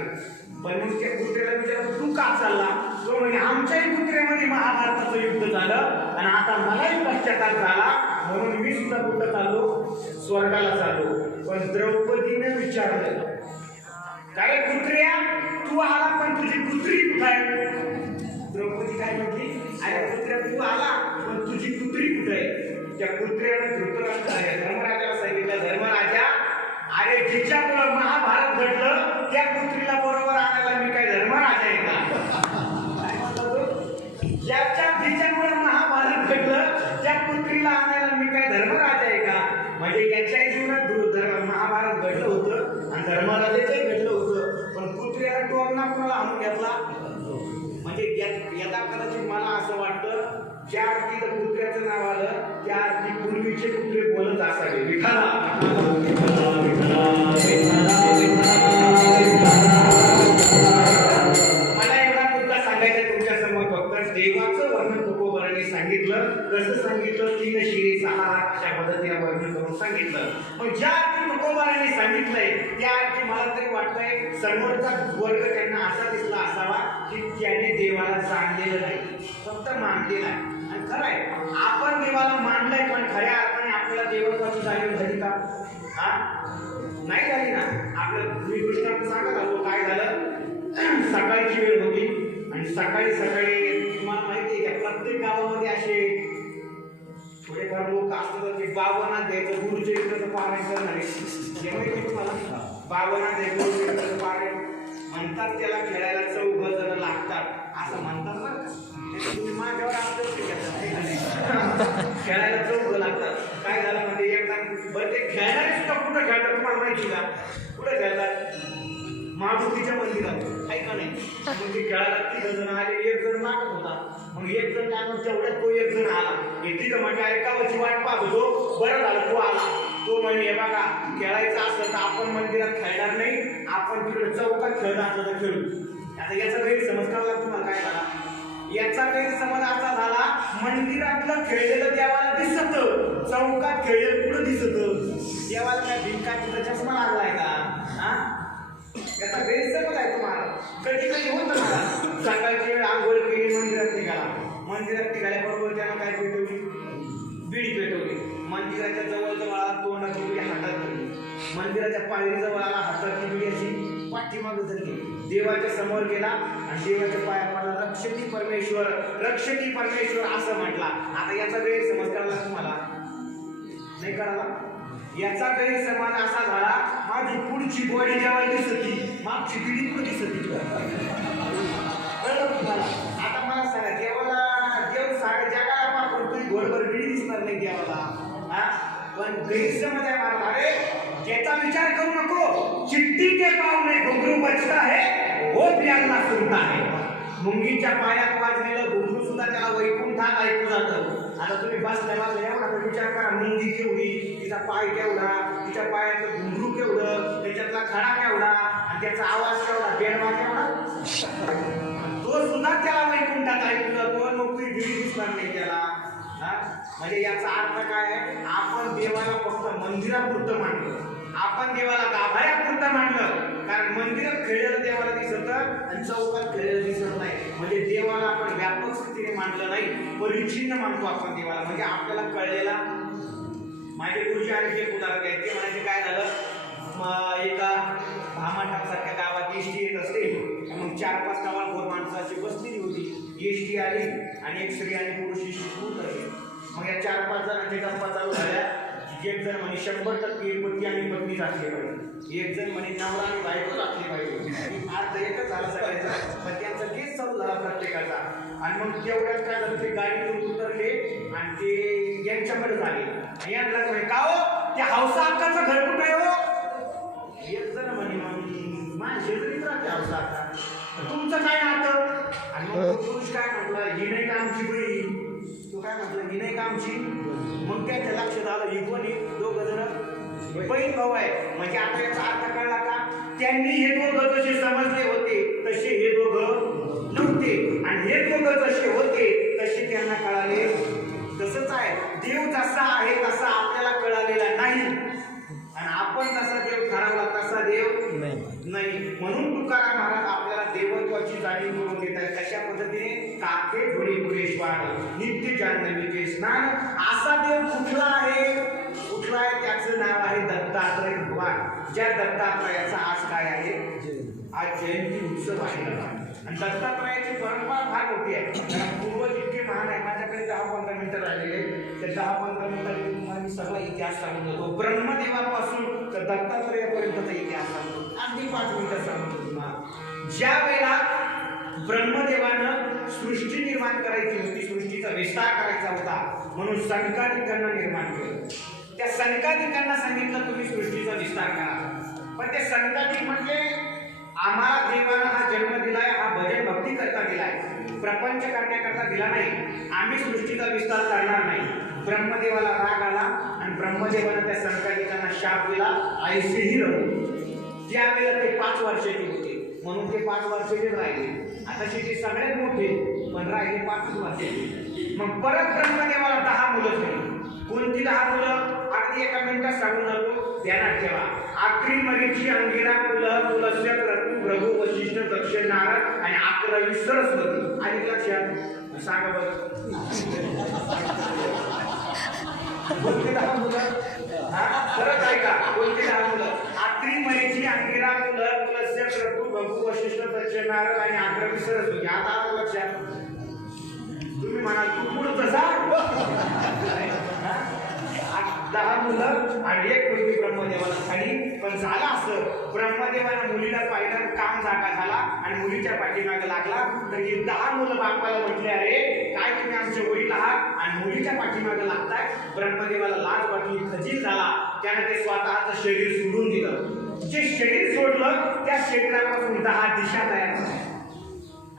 पण मग त्या कुत्र्याला विचारलं, तू का चालला? तो म्हणजे आमच्याही कुत्र्यामध्ये महाभारताचं युद्ध झालं आणि आता मलाही पश्चाताप झाला म्हणून मी सुद्धा कुठं चाललो? स्वर्गाला चाललो. पण द्रौपदीने विचारलं, काय कुत्र्या तू आला पण तुझी कुत्री कुठं आहे? द्रौपदी काय म्हटली, अरे कुत्र्या तू आला पण तुझी कुत्री कुठे आहे? त्या कुत्र्याने धर्मराजाला सांगितलं, धर्मराजा अरे जिच्यामुळं महाभारत घडलं त्या कुत्रीला बरोबर आणायला मी काय धर्मराजा आहे का? काय म्हणतो तो? जिच्यामुळं महाभारत घडलं त्या कुत्रीला आणायला मी काय धर्मराजा आहे का? म्हणजे याच्याही जीवनात महाभारत घडलं होतं आणि धर्मराजाचंही घडलं होतं, पण कुत्र्याला टोमना कोणाला आणून घेतला? म्हणजे यदा कदाचित मला असं वाटतं, ज्या अर्थी तर कुत्र्याचं नाव आलं त्या अर्थी पूर्वीचे कुत्रे बोलत असावे, विठाला मला एवढा मुद्दा सांगायचा तुमच्या समोर. फक्त देवाचं वर्णन तुकोबराने सांगितलं. कसं सांगितलं? 3 शिरे 6 अशा पद्धतीने वर्णन करून सांगितलं. पण ज्या अर्थी तुकोबराने सांगितलंय त्या अर्थी मला तरी वाटतंय समोरचा वर्ग त्यांना असा दिसला असावा की त्याने देवाला जाणलेलं नाही, फक्त मानलेलं आहे. आणि खरं आहे, आपण देवाला मानलंय पण खऱ्या अर्थाने आपल्याला देवाची जाणीव झाली का? हा नाही झाली ना. आपलं मी कृष्णाचं सांगत आलो, काय झालं, सकाळची वेळ होती आणि सकाळी सकाळी तुम्हाला माहिती आहे का, प्रत्येक गावामध्ये असे थोडेफार लोक असतात की बावनात द्यायचं गुरुच्या इकडचं पारायण करणारे. हे माहिती तुम्हाला? बावनात द्यायचं गुरुच्या इकडचं पारायण म्हणतात. त्याला खेळायला 4 जण लागतात असं म्हणतात ना. तुम्ही माझ्यावर आपलं खेळायला 4 लागतात. काय झालं म्हणजे एकदा बरं ते खेळणारे सुद्धा कुठं खेळतात तुम्हाला माहिती का? कुठं खेळतात? मारुतीच्या मंदिरात आहे का नाही? मग ते खेळायला 3 जण आले, 1 जण लागत होता. मग 1 जण लागून तेवढ्यात तो 1 जण आला. तिथं म्हणजे ऐकावची वाट पाहत होतो, बरं झालं तो आला. तो म्हणजे हे बघा, खेळायचं असलं तर आपण मंदिरात खेळणार नाही, आपण तिकडे चौकात खेळत असलं तर खेळू. आता याचा गैरसमज कळला तुम्हाला काय झाला? याचा गैरसमज असा झाला, मंदिरातलं खेळलेलं देवाला दिसत, चौकात खेळलेलं पुढे दिसत. देवाला काय भिंका तिथं चष्मा लागलाय का? हा, याचा गैरसमज आहे तुम्हाला. कधी कधी होतं मला, सकाळची वेळ आंघोळ केली, मंदिरात निघाला. मंदिरात निघाल्याबरोबर त्यानं काय पेटवली? बिडी पेटवली. मंदिराच्या जवळ आला, तोंडाची बिडी हातात धरली. मंदिराच्या पायरीजवळ आला, हाताची बिडी अशी पाठीमागं धरली. देवाच्या समोर गेला आणि देवाच्या पाया पडला, रक्षती परमेश्वर, रक्षती परमेश्वर असं म्हटला. आता याचा गैरसमज कळला तुम्हाला? नाही कळाला? याचा गैरसमज असा झाला, माझी पुढची बॉडी जेव्हा दिसती, मागची पिढी पुढे दिसती. कळलं तुम्हाला? आता मला सांगा, देव साडे जगाला वापरतोय, घोडभर पिढी दिसणार नाही देवाला. हा, पण गैरसमज आहे मला. अरे त्याचा विचार करू नको. चिट्टी के पाव में घुंगरू बचता है, वो प्याला सुनता है. मुंगीच्या पायात वाजलेलं घुंगरू सुद्धा त्याला वैकुंठात ऐकू जातं. आता तुम्ही बसल्या एवढा विचार करा, मुंगी केवढी, तिचा पाय केवढा, तिच्या पायाचं घुंगरू केवढं, त्याच्यातला खडा केवढा आणि त्याचा आवाज केवढा, बेडवा केवढा, तो सुद्धा त्याला वैकुंठात ऐकू जातो. नोकरी गिरी दिसणार नाही त्याला. म्हणजे याचा अर्थ काय आहे? आपण देवाला फक्त मंदिरापुरतं मानलं, आपण देवाला गाभाऱ्यापुरतं मानलं. कारण मंदिरात खेळलेलं देवाला दिसत आणि चौकात खेळलेलं दिसत नाही. म्हणजे देवाला आपण व्यापक स्थितीने मानलं नाही, परिच्छिन्न मानतो आपण देवाला. म्हणजे आपल्याला कळलेला. माझे गुरुजी आणखी एक उदाहरण आहे. ते म्हणायचे काय झालं, एका भामाटासारख्या गावात एसटी येत असते. मग 4-5 गावात माणसं अशी बसलेली होती. एसटी आली आणि एक स्त्री आणि पुरुष एसटी उतरले. मग या 4-5 जणांच्या गप्पा चालू झाल्या. एक जण म्हणे 100% पती आणि पत्नीच असले पाहिजे, एक जण म्हणे नवरा आणि बायकोच असली पाहिजे. अर्थ एकच झाला सगळ्याचा, पण त्यांचा तेच चालू झाला प्रत्येकाचा. आणि मग तेवढ्यात काय झालं, ते गाडीतून उतरले आणि ते यांच्याकडे झाले. आणि यांना म्हणे का हो, त्या हौसा अक्काचं घर कुठं आहे हो? एक जण म्हणे मग माझ्या शेजारीच राहते हौसा अक्का, तुमचं काय नातं? आणि मग पुरुष काय म्हटलं, ही नाही का आमची बहीण? तो काय म्हटलं, ही नाही का आमची? मग त्याच्या लक्षात आलं, ही कोणी? दोघं जण बहीण भाऊ आहे. म्हणजे आता याचा अर्थ कळला का? त्यांनी हे दोघं जसे समजले होते तसे हे दोघं नव्हते, आणि हे दोघं जसे होते तसे त्यांना कळाले. तसंच आहे, देव जसा आहे तसा आपल्याला कळालेला नाही, आणि आपण जसा देव ठरवला तसा देव नाही. म्हणून तुकाराम महाराज आपल्याला देवत्वाची जाणीव करून देतात. कशा पद्धतीने? काके धुळे पुरेश्वर नित्य जान्हवीचे स्नान. असा देव कुठला आहे? कुठला आहे? त्याचं नाव आहे दत्तात्रय भगवान. ज्या दत्तात्रयाचा आज काय आहे? आज जयंती उत्सव आहे. आणि दत्तात्रयाची परंपरा फार मोठी आहे. पूर्वज इतके महान आहे. माझ्याकडे 10-15 मिनिटं राहिलेले, त्या 10-15 मिनिटांनी तुम्हाला मी सगळा इतिहास सांगून जातो. ब्रह्मदेवापासून तर दत्तात्रयापर्यंतचा इतिहास सांगतो. अगदी 5 मिनिटं सांगतो तुम्हाला. ज्या वेळेला ब्रह्मदेवानं सृष्टी निर्माण करायची होती, सृष्टीचा विस्तार करायचा होता, म्हणून सनकादिकांना निर्माण केलं. त्या सनकादिकांना सांगितलं तुम्ही सृष्टीचा विस्तार करा. पण ते सनकादिक म्हणजे आम्हाला देवानं हा जन्म दिलाय, हा भजन भक्ती करता दिलाय, प्रपंच करण्याकरता दिला नाही. आम्ही सृष्टीचा विस्तार करणार नाही. ब्रह्मदेवाला राग आला आणि ब्रह्मदेवानं त्या सनकादिकांना शाप दिला, ऐसेही राहू. त्यावेळेला ते 5 वर्षाचे होते, म्हणून ते 5 वर्षाचेच राहिले. आता ते सगळ्यात मोठे, पण राहिले 5 वर्षाचे. मग परत ब्रह्मदेवाला 10 मुलं झाली. कोणती 10 मुलं? अगदी एका मिनिटात सांगून जातो, ध्यानात ठेवा. आखरी मरीची, अंगिरा, पुलस्य, क्रतू, भृगू, वशिष्ठ, दक्ष, नारद आणि 11वी सरस्वती. आणि लक्षात सांगा बरं, कोणती 10 मुलं? परत ऐका, कोणती 10 मुलं? आखरी मरीची, अंगिरा, पुलस्य, क्रतू, भृगू, वशिष्ठ, दक्ष, नारद आणि 11वी सरस्वती. आता आलं लक्षात? तुम्ही म्हणाल तू पुढं तसा 10 मुलं आणि 1 मुलगी ब्रह्मदेवाला झाली. पण झालं असं, ब्रह्मदेवाला मुलीला पाहिलं, काम जागा झाला आणि मुलीच्या पाठीमागे लागला. तर ही 10 मुलं बापाला म्हटले, अरे काय तुम्ही आमचे वडील आहात आणि मुलीच्या पाठीमागे लागताय? ब्रह्मदेवाला लाज वाटली, खजील झाला. त्याने ते स्वतःचं शरीर सोडून दिलं. जे शरीर सोडलं त्या शरीरापासून 10 दिशा तयार झाल्या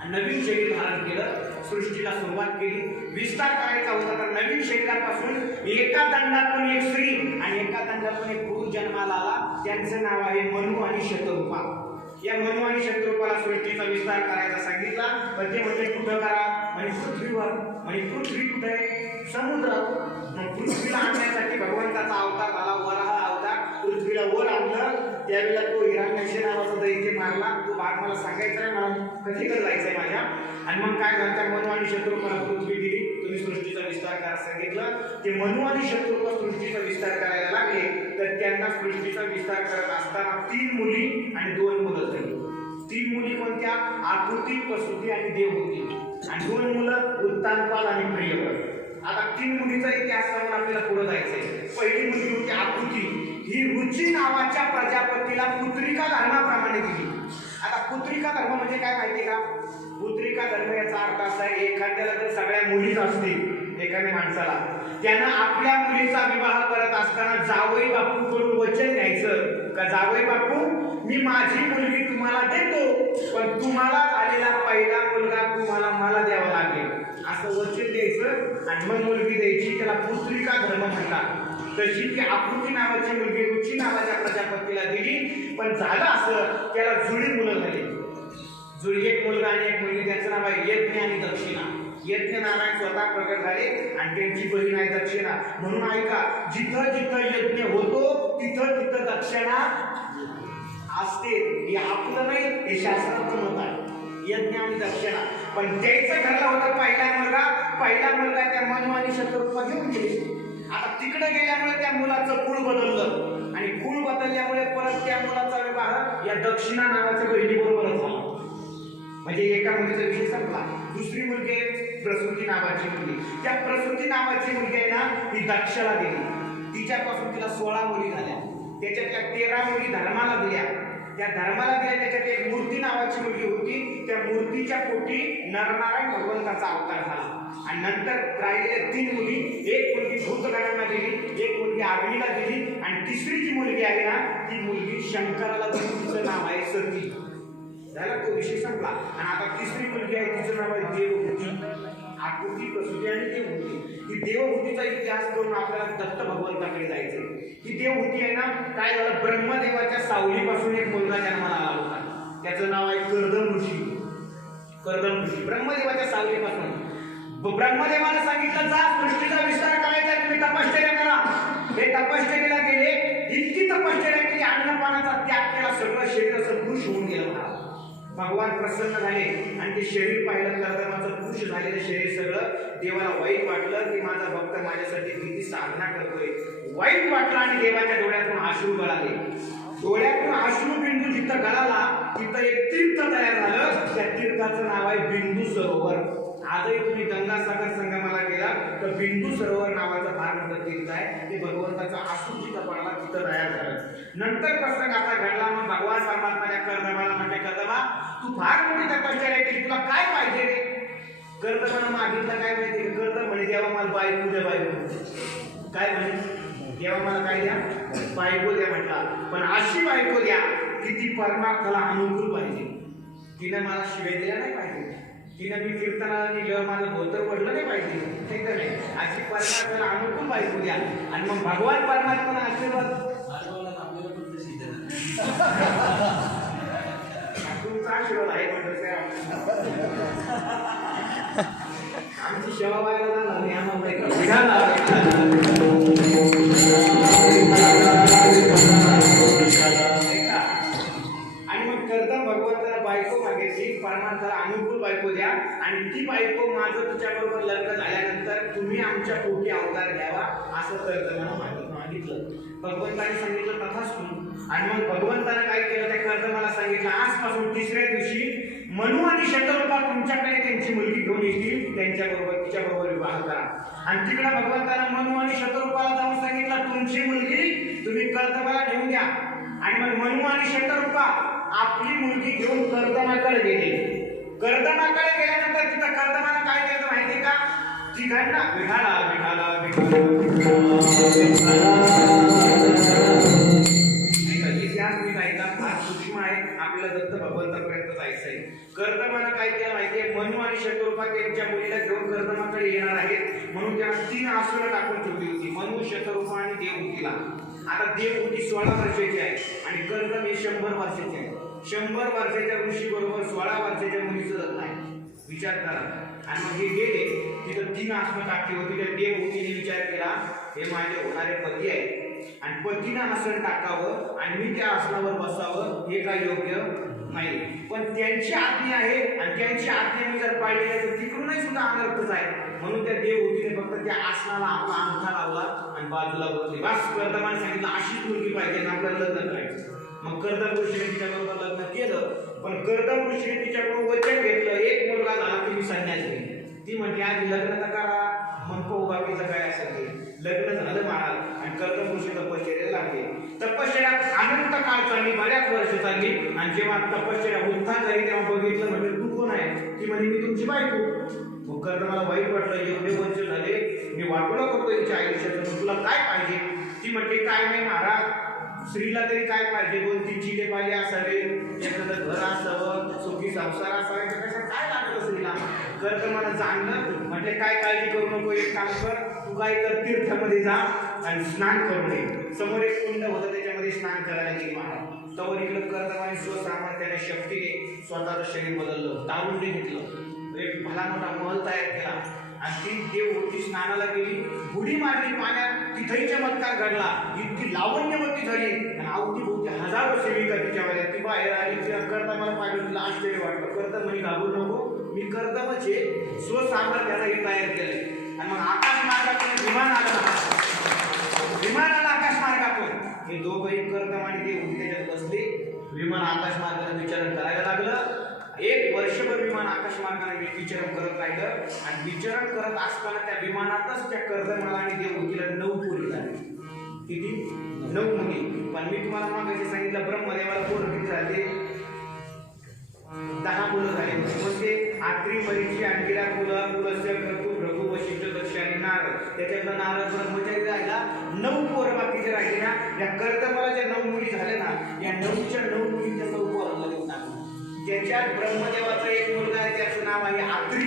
आणि नवीन शरीर धारण केलं. सृष्टीला सुरुवात केली. विस्तार करायचा होता तर नवीन शरीरापासून एका दंडातून एक स्त्री आणि एका दंडातून एक पुरुष जन्माला आला. त्यांचं नाव आहे मनु आणि शतरूपा. या मनु आणि शतरूपाला सृष्टीचा विस्तार करायचा सांगितला. पण ते म्हणजे कुठं करा? म्हणजे पृथ्वीवर. म्हणजे पृथ्वी कुठे आहे? समुद्रात. मग पृथ्वीला आणण्यासाठी भगवंताचा अवतार झाला, वराह अवतार. पृथ्वीला वर आणलं. त्यावेळेला तो हिरण्यकश्यप नावाचा दैत्य मारला. तो भाग मला सांगायचा आहे, मला कधीकडे जायचंय माझ्या. आणि मग काय झालं, त्या मनु आणि शत्रुपाला पृथ्वी दिली. तुम्ही सृष्टीचा विस्तार करा सांगितलं. ते मनु आणि शत्रुपा सृष्टीचा विस्तार करायला लागले. तर त्यांना सृष्टीचा विस्तार करत असताना 3 मुली आणि 2 मुलं झाली. 3 मुली कोणत्या? आकृती, प्रसूती आणि देव होती. आणि 2 मुलं उत्तानपाल आणि प्रियव्रत. आता 3 मुलीचा इतिहास सांगून आपल्याला पुढे जायचंय. पहिली मुलगी होती आकृती. ही रुची नावाच्या प्रजापतीला पुत्रिका धर्माप्रमाणे दिली. आता पुत्रिका धर्म म्हणजे काय माहिती का? पुत्रिका धर्म याचा अर्थ असा आहे, एखाद्याला जर सगळ्या मुलीच असतील एखाद्या माणसाला, त्यानं आपल्या मुलीचा विवाह करत असताना जावई बापूकडून वचन घ्यायचं का, जावई बापू मी माझी मुलगी तुम्हाला देतो, पण तुम्हाला आलेला पहिला मुलगा तुम्हाला मला द्यावा लागेल, असं वचन द्यायचं आणि मग मुलगी द्यायची. त्याला पुत्रिका धर्म म्हणतात. तशी ती आकृती नावाची मुलगी रुची नावाच्या प्रजापतीला दिली. पण झालं असं, त्याला जुळी मुलं झाली. जुळी, एक मुलगा आणि एक मुलगी. त्याचं नाव आहे यज्ञ आणि दक्षिणा. यज्ञ नारायण स्वतः प्रकट झाले आणि त्यांची बहीण आहे दक्षिणा. म्हणून ऐका, जिथं जिथं यज्ञ होतो तिथं तिथं दक्षिणा असते. हे आपलं नाही, हे शास्त्राचं मत आहे. यज्ञ आणि दक्षिणा. पण द्यायचं ठरलं होतं पहिला मुलगा त्या मनु आणि शत्रुपा घेऊन गेले. आता तिकडे गेल्यामुळे त्या मुलाचं कुळ बदललं आणि कुळ बदलल्यामुळे परत त्या मुलाचा विवाह या दक्षिणा नावाच्या बहिणीबरोबरच झाला. म्हणजे एका मुलीचा विषय संपला. दुसरी मुलगी आहे प्रसूती नावाची मुलगी. त्या प्रसूती नावाची मुलगी आहे ना ती दक्षाला दिली. तिच्यापासून तिला 16 मुली झाल्या. त्याच्यातल्या 13 मुली धर्माला दिल्या. त्या धर्माला दिल्या त्याच्यात एक मूर्ती नावाची मुलगी होती. त्या मूर्तीच्या पोटी नरनारायण भगवंताचा अवतार झाला. आणि नंतर राहिलेल्या 3 मुली, एक मुलगी भूतगणांना दिली, एक मुलगी अग्नीला दिली आणि तिसरी जी मुलगी आहे ना ती मुलगी शंकराला दिली. तिचं नाव आहे सती. झाला तो विषय संपला. आणि आता तिसरी मुलगी आहे तिचं नाव आहे देवहूती. आकृती प्रसूती आणि देवहूती. ही देवहूतीचा इतिहास करून आपल्याला दत्त भगवंताकडे जायचंय. ही देवहूती आहे ना काय झालं ब्रह्मदेवाच्या सावलीपासून एक मुलगा जन्माला आला होता. त्याचं नाव आहे कर्दम ऋषी. कर्दम ऋषी ब्रह्मदेवाच्या सावलीपासून. ब्रह्मदेवाने सांगितलं जा सृष्टीचा विस्तार करायचा तुम्ही तपश्चर्या करा. हे तपश्चर्याला गेले. इतकी तपश्चर्या केली अन्नपानाचा त्याग केला. सगळं शरीर असं खुश होऊन गेलं महाराज. भगवान प्रसन्न झाले आणि ते शरीर पाहिलं कर्दमाचं खुश झालेलं शरीर सगळं. देवाला वाईट वाटलं की माझा भक्त माझ्यासाठी किती साधना करतोय. वाईट वाटलं आणि देवाच्या डोळ्यातून अश्रू गळाले. डोळ्यातून अश्रू बिंदू जिथं गळाला तिथं एक तीर्थ तयार झालं. त्या तीर्थाचं नाव आहे बिंदू सरोवर. आजही तुम्ही गंगासागर संगमाला गेला तर बिंदू सरोवर नावाचं फार मोठं तीर्थ आहे. ते भगवंताचा अश्रू जिथं पडला तिथं तयार झालं. नंतर प्रसंग आता घडला. मग भगवान परमात्मा कर्दमाला म्हटले कर्दमा तू फार मोठी तपश्चर्या केली तुला काय पाहिजे रे. कर्दमानं मागितलं काय माहिती. कर्दम म्हणे देवा मला बायको द्या. बायको काय म्हणे देवा मला काय द्या बायको द्या म्हटला. पण अशी बायको द्या की ती परमार्थाला अनुकूल पाहिजे. तिने मला शिव्या दिल्या नाही पाहिजे. तिने मी कीर्तनाला निघल्यावर माझं धोतर पडलं नाही पाहिजे. ते तर नाही. अशी परमार्थाला अनुकूल बायको द्या. आणि मग भगवान परमात्मा आशीर्वाद तुमचा आशीर्वाद आहे आमची सेवा व्हायला जाणार नाही आम्हाला. आणि मग कर्दम भगवंताला बायको मागायची परमार्थाला अनुकूल बायको द्या आणि ती बायको माझं तुझ्याबरोबर लग्न झाल्यानंतर तुम्ही आमच्या पोटी अवतार घ्यावा असं कर्दमानं मागितलं. भगवंताने सांगितलं तथास्तु. आणि मग भगवंतानं काय केलं त्या कर्दमाला सांगितलं आजपासून 3ऱ्या दिवशी मनु आणि शतरूपा तुमच्याकडे त्यांची मुलगी घेऊन येतील. तिच्याबरोबर विवाह करा. आणि तिकडे भगवंतानं मनु आणि शतरूपाला जाऊन सांगितलं तुमची मुलगी तुम्ही कर्दमाला घेऊन द्या. आणि मग मनु आणि शतरूपा आपली मुलगी घेऊन कर्दमाकडे गेले. कर्दमाकडे गेल्यानंतर तिथं कर्दमानं काय केलं माहिती का. तिघांना विघाला विघाला इतिहास मी सांगितला फार सूक्ष्म आहे. आपल्याला दत्त भगवंतापर्यंत जायचंय. कर्दमानं काय केलं माहितीये मनु आणि शतरूपा त्यांच्या मुलीला घेऊन कर्दमाकडे येणार आहेत म्हणून त्यांना 3 आसनं टाकून ठेवली होती. मनु शतरूपा आणि देवहूतीला. आता देवहूती 16 वर्षाची आहे आणि कर्दम हे 100 वर्षाचे आहे. 100 वर्षाच्या ऋषी बरोबर 16 वर्षाच्या मुलीचं लग्न आहे. विचार करा. आणि मग हे गेले तिथं 3 आसनं टाकली होती. त्या देवहूतीने विचार केला हे माझे होणारे पती आहेत आणि पतीनं आसन टाकावं आणि मी त्या आसनावर बसावं हे काय योग्य नाही. पण त्यांची आज्ञा आहे आणि त्यांची आज्ञा मी जर पाळली नाही तर तिकडूनही सुद्धा अनर्थच आहे. म्हणून त्या देवहूतीने फक्त त्या आसनाला आपला अंगठा लावला आणि बाजूला बसली. बस कर्दमाने सांगितलं अशीच मुलगी पाहिजे आणि आपल्याला लग्न करायचं. मग कर्दम ऋषीने तिच्याबरोबर लग्न केलं. पण कर्दम ऋषीने तिच्याकडून वचन घेतलं एक मुलगा झाला की मी संन्यास घेईन. ती म्हटली आधी लग्न तर करा मग पाहू बाकीचं काय असेल ते. लग्न झालं महाराज आणि कर्दम ऋषी तपश्चर्याला लागले. तपश्चर्या अनंत काळ चालली बऱ्याच वर्ष चालली. आणि जेव्हा तपश्चर्या उत्थान झाली तेव्हा बघितलं म्हणजे तू कोण आहे. ती म्हणजे मी तुमची बायको. मग कर्दमाला वाईट वाटलं एवढे वर्ष झाले मी वाटोळं करतो तिच्या आयुष्याचं तुला काय पाहिजे. ती म्हणते काय नाही महाराज स्त्रीला तरी काय पाहिजे 2-3 चिले पाहिजे असावे एखादं घर असावं सुखी संसार असावे त्याच्यात काय लागलं स्त्रीला. कर्दमाला जाणलं म्हटले काय काळजी करू नको एक काम कर तू काय कर तीर्थामध्ये जा आणि स्नान करू नये. समोर एक कुंड होतं त्याच्यामध्ये स्नान करायला गेली महाराज. तवर इकडं कर्दमाने स्वसामर्थ्याने शक्तीने स्वतःचं शरीर बदललं. तारुण्य घेतलं. एक भला मोठा महल तयार केला आणि ती देवहूती स्नानाला गेली. बुडी मारली पाण्यात. तिथेही चमत्कार घडला. इतकी लावण्यवती झाली आणि अवतीभोवती हजारो सेविका तिच्यामध्ये. ती बाहेर आली कर्दमाला पाहिलं तिला आश्चर्य वाटलं. कर्दम म्हणे घाबरू नको मी कर्दमच आहे स्वसामर्थ्याला हे तयार केलंय. आणि मग आकाश मार्गातून विमान आलं विमानाला आकाश मार्गातून हे दोघंही कर्दम आणि देव त्याच्यात बसले. विमान आकाश मार्गाने विचरण करायला लागलं. एक वर्षभर विमान आकाश मार्गाने विचरण करत राहिलं आणि विचरण करत असताना त्या विमानातच त्या कर्दमाला आणि देवहूतीला 9 पोरी झाली. किती? 9 मुली. पण मी तुम्हाला मागायचे सांगितलं ब्रह्मदेवाला पोरं किती झाले? 10 मुलं झाले. म्हणजे आत्री, मरीची, अंगिरा, पुलस्त्य, क्रतू, भृगु, वशिष्ठ, दक्ष आणि नारद. त्याच्यातलं नारद ब्रह्मचारी राहिला. 9 पोरं बाकीचे राहिले ना. या कर्दमाला ज्या 9 मुली झाल्या ना, या 9च्या 9 मुलींच्या 9 पोरांना देऊन टाकलं. ज्याच्यात ब्रह्मदेवाचा एक मुलगा आहे त्याचं नाव आहे आत्री.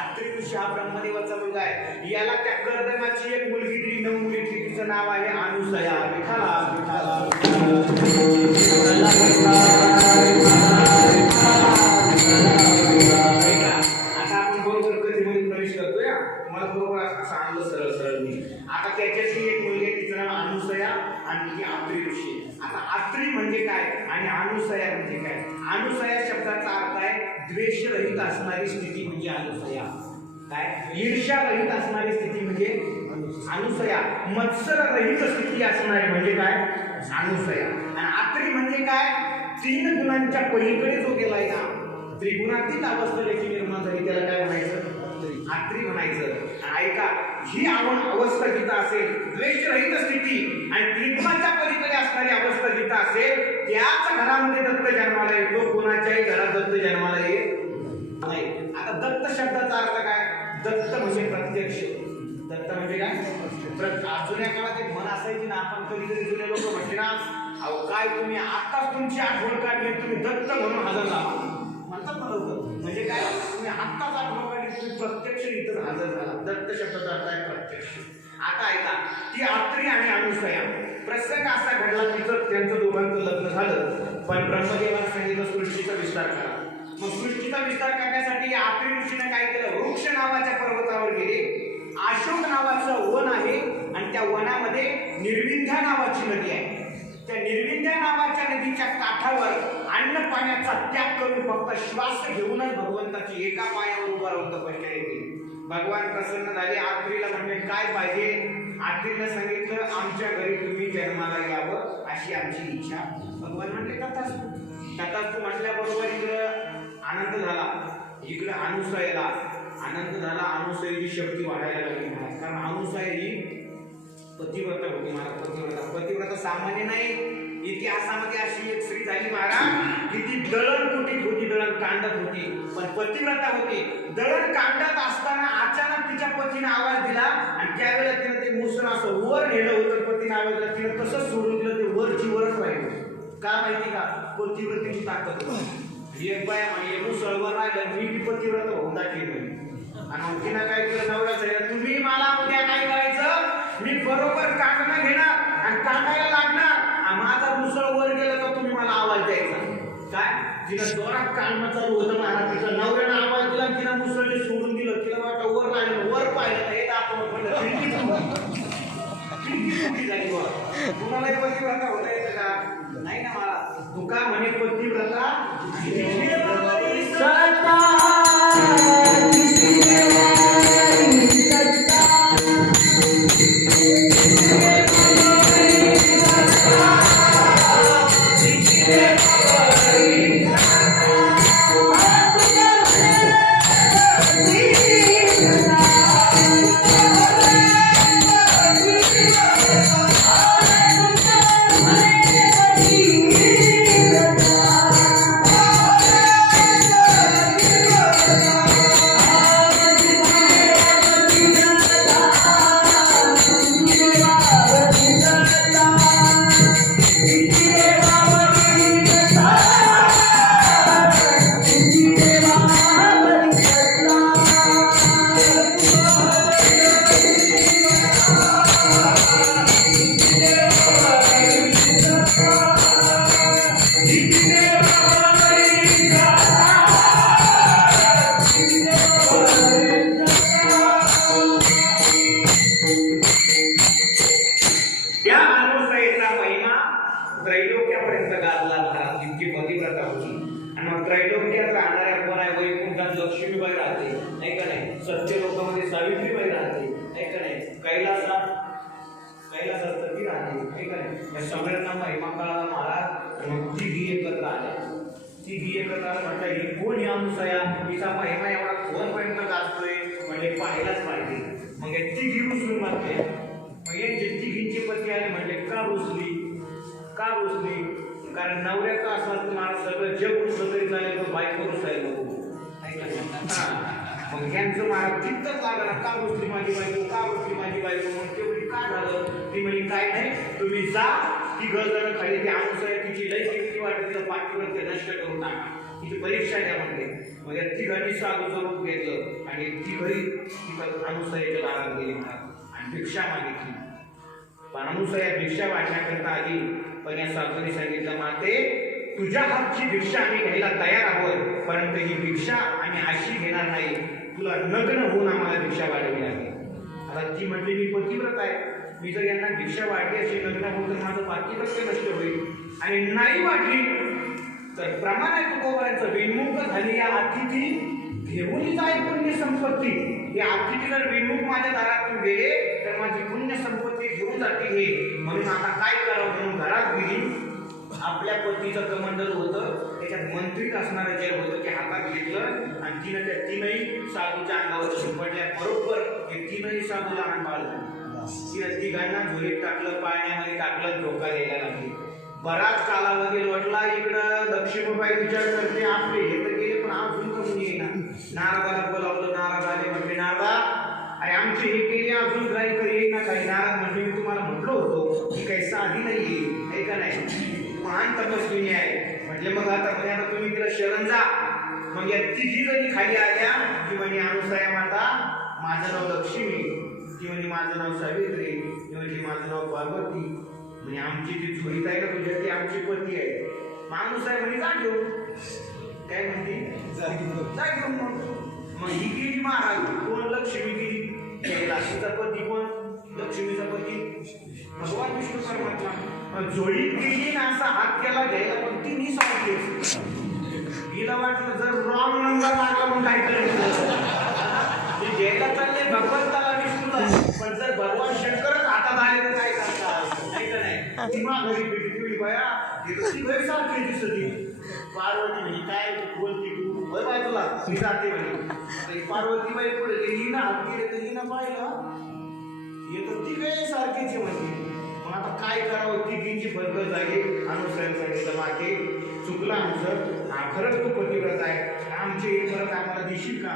आत्री ऋषी हा ब्रह्मदेवाचा मुलगा आहे. याला त्या कर्दमाची एक मुलगी दिली, 9 मुली, तिचं नाव आहे अनुसया. विठाला आता आपण बरोबर कधीमध्ये प्रवेश करतोय. तुम्हाला बरोबर असं आणलं सरळ सरळ मी. आता त्याच्याची एक मुलगी आहे, तिचं नाव अनुसया आणि ही आत्री ऋषी. आता आत्री म्हणजे काय आणि अनुसया म्हणजे काय? अनुसया शब्दाचा अर्थ आहे द्वेषरहित असणारी स्थिती म्हणजे अनुसया. काय? ईर्ष्यारहित असणारी स्थिती म्हणजे अनुसया. मत्सररहित स्थिती असणारी म्हणजे काय? अनुसया. आणि आत्री म्हणजे काय? 3 गुणांच्या पलीकडे जो गेलाय ना, त्रिगुणातीत अवस्था ज्याची निर्माण झाली त्याला काय म्हणायचं? आत्री म्हणायचं. ऐका, ही अवस्था जिथं असेल, द्वेषरहित स्थिती आणि त्रिगुणाच्या पलीकडे असणारी अवस्था जिथं असेल, त्याच घरामध्ये दत्त जन्माला येतो. कोणाच्याही घरात दत्त जन्माला येत नाही. आता दत्त शब्दाचा अर्थ काय? दत्त म्हणजे प्रत्यक्ष. दत्त म्हणजे काय? जुन्या काळात एक म्हण असायची ना, आपण कधीतरी जुने लोक म्हणजे ना, अहो काय तुम्ही आताच तुमची आठवण काढली, तुम्ही दत्त म्हणून हजर झाला म्हणतात ना लोक. म्हणजे काय? तुम्ही आत्ताच आठवण काढली, तुम्ही प्रत्यक्ष इथं हजर झाला. दत्त शब्दाचा अर्थ आहे प्रत्यक्ष. आता ऐका, ती आत्री आणि अनुसया प्रसंग असा घडला की त्यांचं दोघांचं लग्न झालं. पण ब्रह्मदेवाने सांगितलं सृष्टीचा विस्तार करा. मग सृष्टीचा विस्तार करण्यासाठी आत्री ऋषीने काय केलं? वृक्ष नावाच्या पर्वतावर गेले. अशोक नावाचं वन आहे आणि त्या वनामध्ये निर्विंध्या नावाची नदी आहे. त्या निर्विंध्या नावाच्या नदीच्या काठावर अन्न पाण्याचा त्याग करून फक्त श्वास घेऊनच भगवंताची एका पायावर उभा राहून तपश्चर्या केली. भगवान प्रसन्न झाले. आत्रीला म्हणले काय पाहिजे? आत्रीला सांगितलं आमच्या घरी तुम्ही जन्माला यावं अशी आमची इच्छा. भगवान म्हणले तथास्तु. तथास्तु म्हटल्याबरोबर इकडं आनंद झाला, इकडं अनुसयाला आनंद झाला. अनुसयेची शक्ती वाढायला लागली महाराज. कारण अनुसया ही पतिव्रता होती महाराज. पतिव्रता सामान्य नाही. इतिहासामध्ये अशी एक स्त्री झाली महाराज की ती दळण कुटीत होती, दळण कांडत होती, पण पतिव्रता होती. दळण कांडत असताना अचानक तिच्या पतीने आवाज दिला आणि त्यावेळेला तिने ते मुसळ असं वर नेलं होतं. पतीने आवाज दिला, तिने तसंच सोडून दिलं. ते वरची वरच राहिलं. का माहिती का? पतिव्रतेची ताकद होती. एक बाया म्हणजे मुसळवर राहिलं, मी ती पतिव्रता होऊन दाखली म्हणे. आणि तिनं काय केलं? नवऱ्याचं तुम्ही मला उद्या काय करायचं? मी बरोबर कांडणं घेणार आणि कांडायला लागणार. माझा मुसळ वर गेला तर तुम्ही मला आवाज द्यायचा. काय? तिला जोरात कांडणं चालू होतं महाराज. तिचा नवऱ्यानं आवाज दिला, तिला मुसळने सोडून दिलं. तिला वाटलं वर राहिलं, वर पाहिलं हे दाखवलं पडलं. खिडकी झाली वर. कुणालाही पतिव्रता होता येतं का? नाही ना मला. तुका म्हणे पतिव्रता त्रैलोक्यापर्यंत गाजला महाराज. इतकी पतिव्रता होती. आणि मग त्रैलोक्यात राहणाऱ्या कोण आहे? वैकुंठात लक्ष्मीबाई राहते, नाही का नाही? सत्यलोकामध्ये सावित्रीबाई राहते, नाही का नाही? कैलासात ठीक आहे. या सगळ्यांना महिमा कळाला महाराज. मग तिघी एकत्र आल्या. तिघी एकत्र आल्या म्हटलं ही कोण या अनुसया, तिचा महिमा एवढा खोलपर्यंत गाजतोय म्हणजे पाहायलाच पाहिजे. मग या तिघी रुसून मागल्या. मग यांचे तिघींचे पती आले म्हणले का रुसली, का रुसली? कारण नवऱ्याचा असला तर मला सगळं जग रुसलं तरी चालेल पण बायको रुसायला नको. मग यांचं महाराज चित्तच लागला का रुसली माझी बायको, का रुसली माझी बायको. मग तेवढी काय झालं? ती म्हणजे काय नाही, तुम्ही जा ती गळजण खाली ती अनुसया तिची लई किती वाटत तिथं पाठीवर ते नष्ट करून टाका, तिची परीक्षा द्या म्हणते. मग या तिघांनी साधूचं रूप घेतलं आणि तिघही तिथं अनुसयाच्या दारात गेली आणि भिक्षा मागितली. पण अनुसया भिक्षा वाटण्याकरता आली. पण या साधूने सांगितलं माते तुझ्या हातची भिक्षा आम्ही घ्यायला तयार आहोत, परंतु ही भिक्षा आम्ही अशी घेणार नाही, तुला नग्न होऊन आम्हाला भिक्षा वाढावी लागेल. आता ती म्हटली मी पतिव्रत आहे, मी जर यांना भिक्षा वाढली अशी नग्न होऊन तर माझं पातिव्रत्य नष्ट होईल. आणि नाही वाटली तर प्रमाण आहे तुकोबारांचं विन्मुख झाली या अतिथी घेऊन जाईल पुण्य संपत्ती. हे अतिथी जर विन्मुख माझ्या दारातून गेले तर माझी पुण्य संपत्ती घेऊन जाते. हे म्हणून आता काय करावं म्हणून घरात गेली. आपल्या पतीचं कमंडल होतं, त्याच्यात मंत्रीत असणारं जेल होतं ते हातात घेतलं आणि तिनं त्या तीनही साधूच्या अंगावर शिंपडल्या. बरोबर हे तीनही साधू लहान बाळ तिनं तिघांना झोळीत टाकलं, पाण्यामध्ये टाकलं, धोका द्यायला लागली. बराच कालावधी लोटला. इकडं लक्ष्मीबाई विचार करते आपले हे तर गेले पण अजून कमी येईना. नारदाला बोलावलं, नारद आले. म्हटले नारदा अरे आमची हे केली अजून काही तरी येईना काही. नारद म्हणजे मी तुम्हाला म्हटलं होतो ही काही साधी नाहीये का नाही, महान तपस्विनी आहे. म्हटले मग आता तुम्ही तिला शरण जा. मग या तिघी जणी खाली आल्या की म्हणे अनुसया माता माझं नाव लक्ष्मी, ती म्हणजे माझं नाव सावित्री, ती म्हणजे माझं नाव पार्वती. म्हणजे आमची जी झोळीत आहे ना तुझ्या ती आमची पती आहे. माणूस आहे म्हणजे जा घेऊ. काय म्हणते जा घेऊ. मग ही गेली महाराज. कोण? लक्ष्मी गेली. तिचा पती कोण? लक्ष्मीचा पती भगवान विष्णू परमात्मा. जोडीत गेली ना असा हात केला घ्यायला पण ती मी सांगते. तिला वाटलं जर रॉंग नंबर लागला म्हणून काय करायचं. ते घ्यायला चालले भगवंताला विष्णूला, पण जर भगवान शंकरच हातात आले तर काय करतात नाही का नाही. ती घरी भेटली बया ती घरी सारखी दिसती. पार्वती म्हणजे काय बोलती तू बरं बाजूला मी जाते म्हणे. पार्वतीबाई पुढे गेली ना हात गेले तर हिनं पाहिलं येतं ती काही सारखीच म्हणते. मग आता काय करावं. तिघींची बदल झाली. अनुसरण सांगितलं मागे चुकलं आमचं, खरंच तू पतिव्रत आहे, आमचे हे परत आम्हाला देशील का.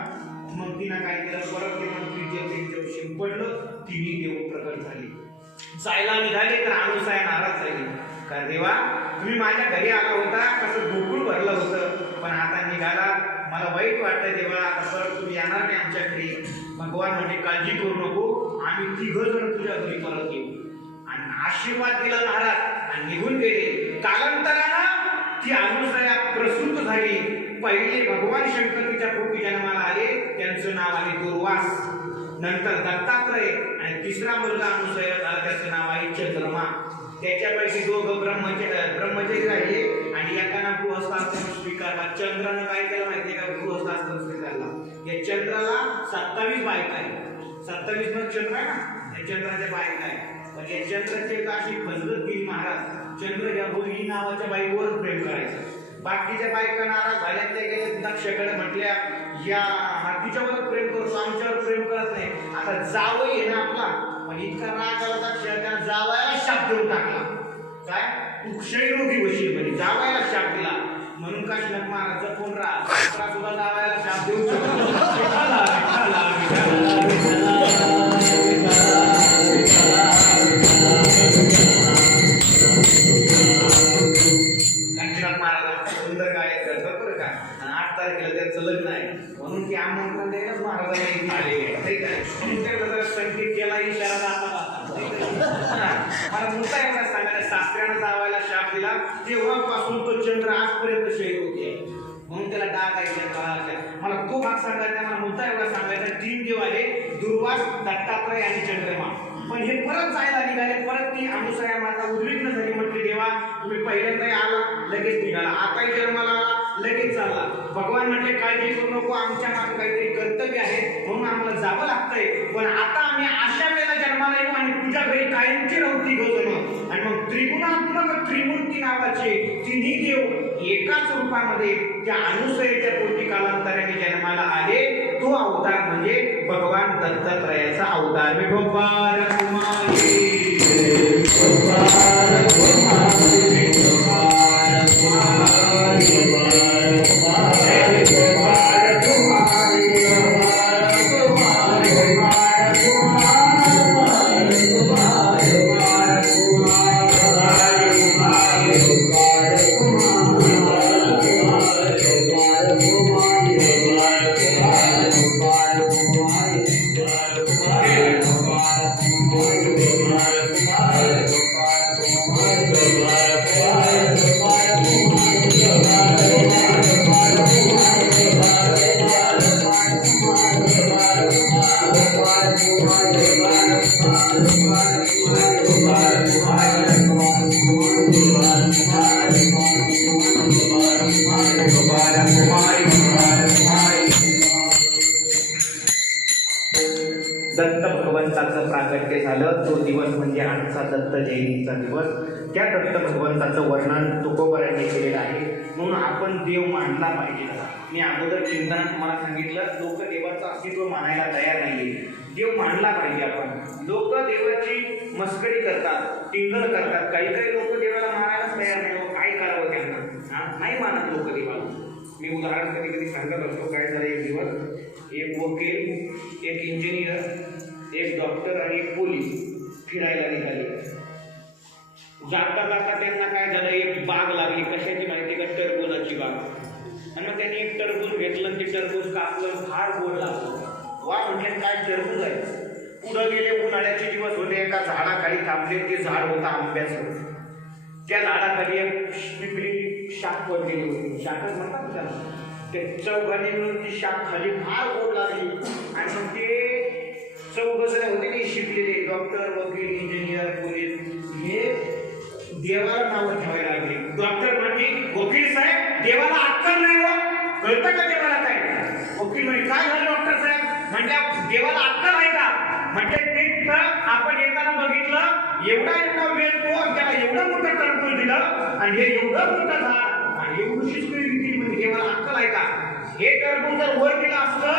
मग तिनं काय केलं परत ते मंत्री त्यांच्यावर शिंपडलं. तिन्ही देव प्रकट झाली. जायला निघाले तर अनुसया नाराज झाली. कारण देवा तुम्ही माझ्या घरी आला होता, कसं गोकुळ भरलं होतं, पण आता निघाला मला वाईट वाटतंय देवा, आता परत तुम्ही येणार नाही आमच्या घरी. भगवान म्हणजे काळजी करू नको, आम्ही तिघं जण तुझ्या घरी परत येऊ. आणि आशीर्वाद दिला महाराज आणि निघून गेले. कालांतरानं ती अनुसया प्रसूत झाली. पहिले भगवान शंकर तिच्या पोटी जन्माला आले, त्यांचं नाव आले दुर्वास. नंतर दत्तात्रय आणि तिसरा मुलगा अनुसया झाला, त्याचं नाव आहे चंद्रमा. त्याच्यापैकी दोघं ब्रह्मचारी राहिले आणि एकाना गृहस्थाश्रम स्वीकारला. चंद्रानं काय केलं माहितीये का गृहस्थाश्रम स्वीकारला. या चंद्राला 27 बायका आहे. 27 मग चंद्र आहे ना, या चंद्राच्या बायका आहे. पण या चंद्राची एक अशी फसगत केली महाराज. चंद्र या रोहिणी नावाच्या बाईकवरच प्रेम करायचं. बाकीच्या बायका नाराज झाल्या, त्या गेल्या दक्षकडे म्हटल्या या हातीच्यावर प्रेम करतो, आमच्यावर प्रेम करत नाही. आता जावं आहे ना आपला. पण इतका राग आला दक्ष त्या जावयाला शाप देऊन टाकला. काय तू क्षयरोगी होशील म्हणजे जावयाला शाप दिला. म्हणून काशीनाथ महाराज जपून राहा, सुद्धा जावयाला शाप देऊ शकतो. सुंदर काय करतात बरं का. आणि 8 तारखेला त्यांचं लग्न आहे म्हणून की आमंत्रण द्यायलाच महाराजांना आले. ठीक आहे, तुमच्याकडे जरा संकेत केला इशारा दाखवा. मला मुद्दा एवढा सांगायला शास्त्र्यानं जावायला शाप दिला तेव्हापासून तो चंद्र आजपर्यंत शहीद होते. म्हणून त्याला डाग आहे चंद्राच्या. मला तो भाग सांगायचा, मला मुद्दा एवढा सांगायचा. 3 देव आले दुर्वास, दत्तात्रय आणि चंद्रमा. पण हे परत जायला निघाले. परत ती अनुसया माता उद्विग्न झाली. म्हटली देवा तुम्ही पहिल्यांदा आला लगेच निघाला, आताही जन्माला आला लगेच चालला. भगवान म्हटले काळजी करू नको, आमच्या मागे काहीतरी कर्तव्य आहे म्हणून आम्हाला जावं लागतंय. पण आता आम्ही अशा वेळेला जन्माला येऊ आणि तुझ्या घरी कायमची नव्हती गौतम. आणि मग त्रिगुणात्मक त्रिमूर्ती नावाचे तिन्ही देव एकाच रूपामध्ये त्या अनुसयेच्या पोटी कालांतराने जन्माला आले. तो अवतार म्हणजे भगवान दत्तात्रयाचा अवतार. विठोबार कुमारी विठोबार कुमारी विठोबार कुमारी विठोबार कुमारी विठोबार कुमारी दत्त भगवंताचं प्राकट्य झालं. तो दिवस म्हणजे आजचा दत्त जयंतीचा दिवस. त्या दत्त भगवंताचं वर्णन तुकोबरांनी केलेलं आहे. म्हणून आपण देव मानला पाहिजे. मी अगोदर चिंतनात तुम्हाला सांगितलं, लोक देवाचं अस्तित्व मानायला तयार नाहीये. देव मानला पाहिजे आपण. लोक देवाची मस्करी करतात, टिंगल करतात. काही काही लोक देवाला मानायलाच तयार नाही. काय करावं त्यांना? नाही मानत लोक देवाला. मी उदाहरण कधी कधी सांगत असतो. काय झालं, एक दिवस एक वकील, एक इंजिनियर, एक डॉक्टर आणि एक पोलीस फिरायला निघाले. जाता जाता त्यांना काय झालं, एक बाग लागली. कशाची माहिती का? टरबुजाची बाग. आणि मग त्यांनी एक टरबूज घेतलं, ते टरबूज कापलं, फार गोड लागलं. वा म्हणजे काय टरबूज आहे. पुढं गेले, उन्हाळ्याचे दिवस होते. एका झाडाखाली थांबले. ते झाड होतं आंब्याचं. त्या झाडाखाली एक पिकलेली शाख पडलेली होती. शाखच म्हणतात त्याला. ते चौघांनी मिळून ती शाख खाली फार गोड लागली. आणि मग ते चौघजण होते की शिकलेले, डॉक्टर, वकील, इंजिनियर, पोलीस, हे देवाला नावं ठेवायला लागले. डॉक्टर म्हणजे, वकील साहेब देवाला अक्कल नाही हो, कळतं का देवाला काय? वकील म्हणजे, काय झालं डॉक्टर साहेब? म्हणजे देवाला अक्कल आहे का? म्हणजे ते आपण येताना बघितलं, एवढा वेळ तो त्याला एवढं मोठं टरबूज दिलं आणि हे एवढं मोठं झाड आणि एवढी शिकलेली, म्हणजे देवाला अक्कल आहे का? हे टरबूज जर वर गेलं असतं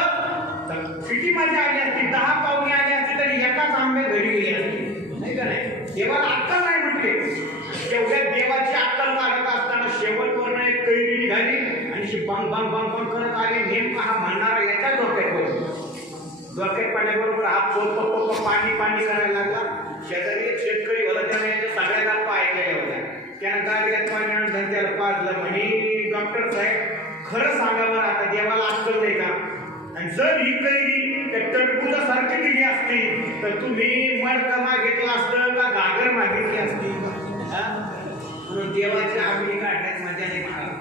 तर किती मजा आली असती. 10 पाहुणे आली असती तरी एकाच आंबे घरी गेली असती, नाही का? नाही, देवाला अक्कल नाही म्हटले. तेवढ्या देवाची अक्कल काढत असताना शेवटवरनं एक कैरी निघाली आणि बंग बंग बंग बंग करत आली. नेमका हा म्हणणारा याच्या डोक्यात पाण्याबरोबर हा पाणी पाणी करायला लागला. शेजारी एक शेतकरी होता, त्याने याच्या सगळ्या गप्पा ऐकलेल्या होत्या. त्यानं गाडीत पाणी आणून त्याला पाजलं. म्हणे, डॉक्टर साहेब खरं सांगा बरं, आता देवाला अक्कल नाही का? आणि जर ही कैरी त्या टरबुजासारखी दिली असती तर तुम्ही मडका मागितलं असतं का घागर मागितली असती? म्हणून देवाची आगळी काढण्यात मजा नाही मला.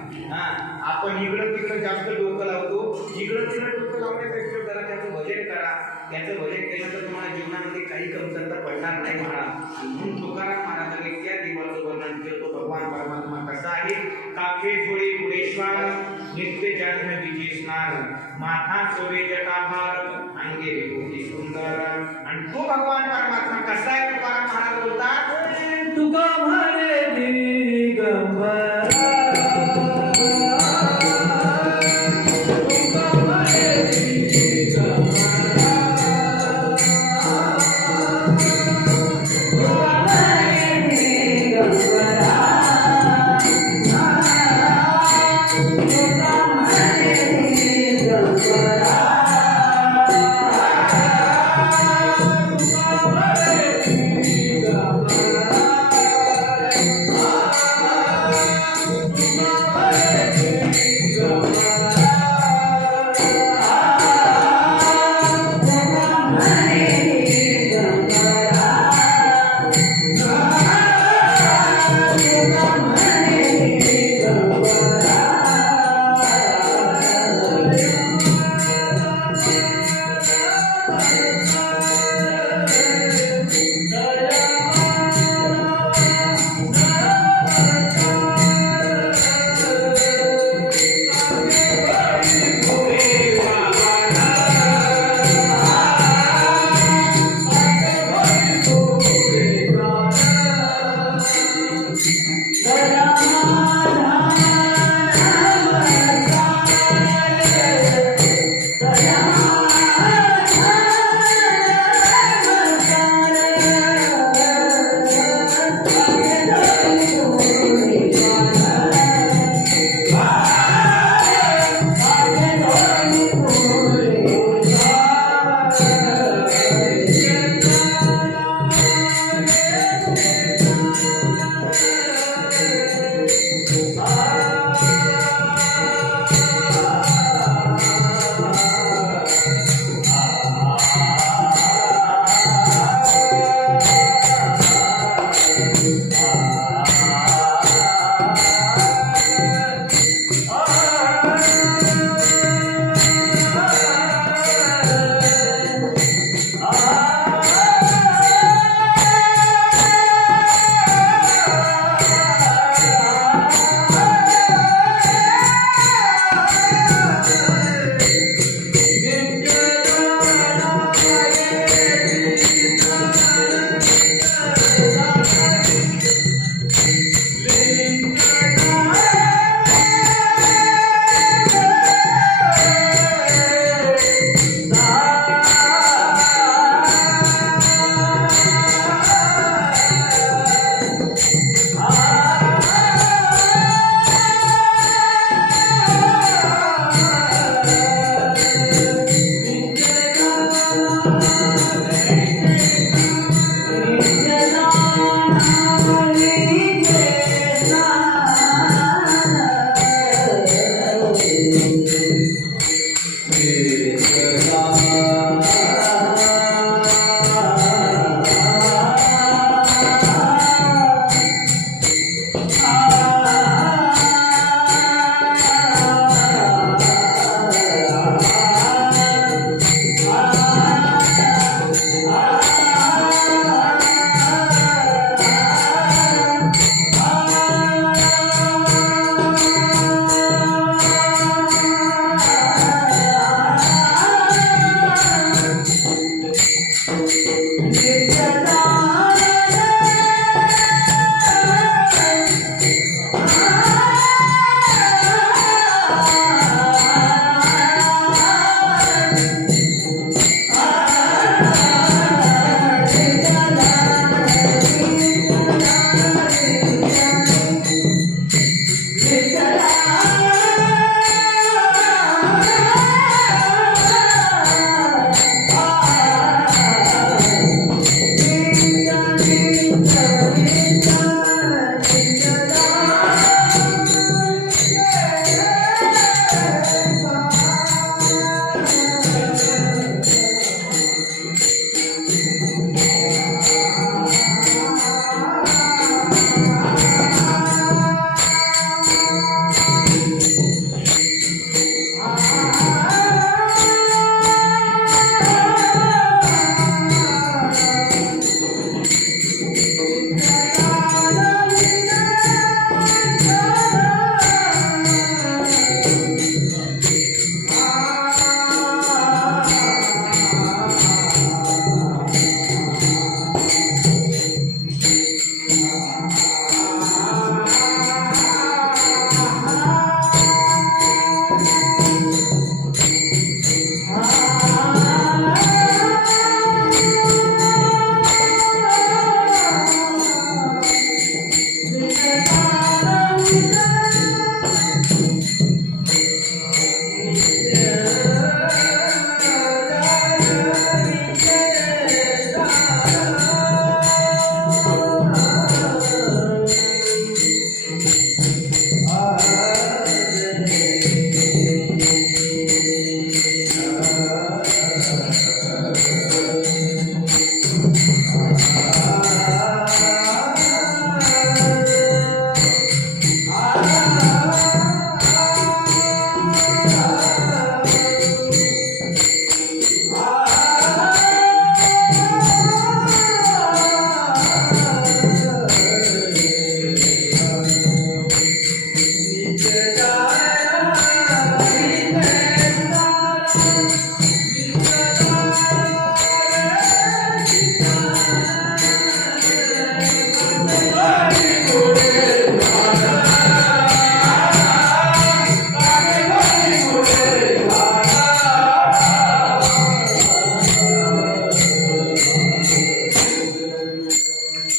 आपण इकडं तिकडं जास्त डोकं लावतो. इकडं तिकडं डोकं लावण्यापेक्षा जरा त्याचं भजन करा. त्याचं भजन केलं तर तुम्हाला जीवनामध्ये काही कमतरता पडणार नाही महाराज. म्हणून तुकाराम महाराजांनी त्या देवाचं वर्णन केलं. तो भगवान परमात्मा कसा आहे? काखे जोडे गुणेश्वर, नित्य जान्हवीचे स्नान, माथा सोडे जटाभार, अंगे विभूती सुंदर. आणि तो भगवान परमात्मा कसा आहे? तुकाराम महाराज बोलतात, तुका म्हणे दिगंबरा,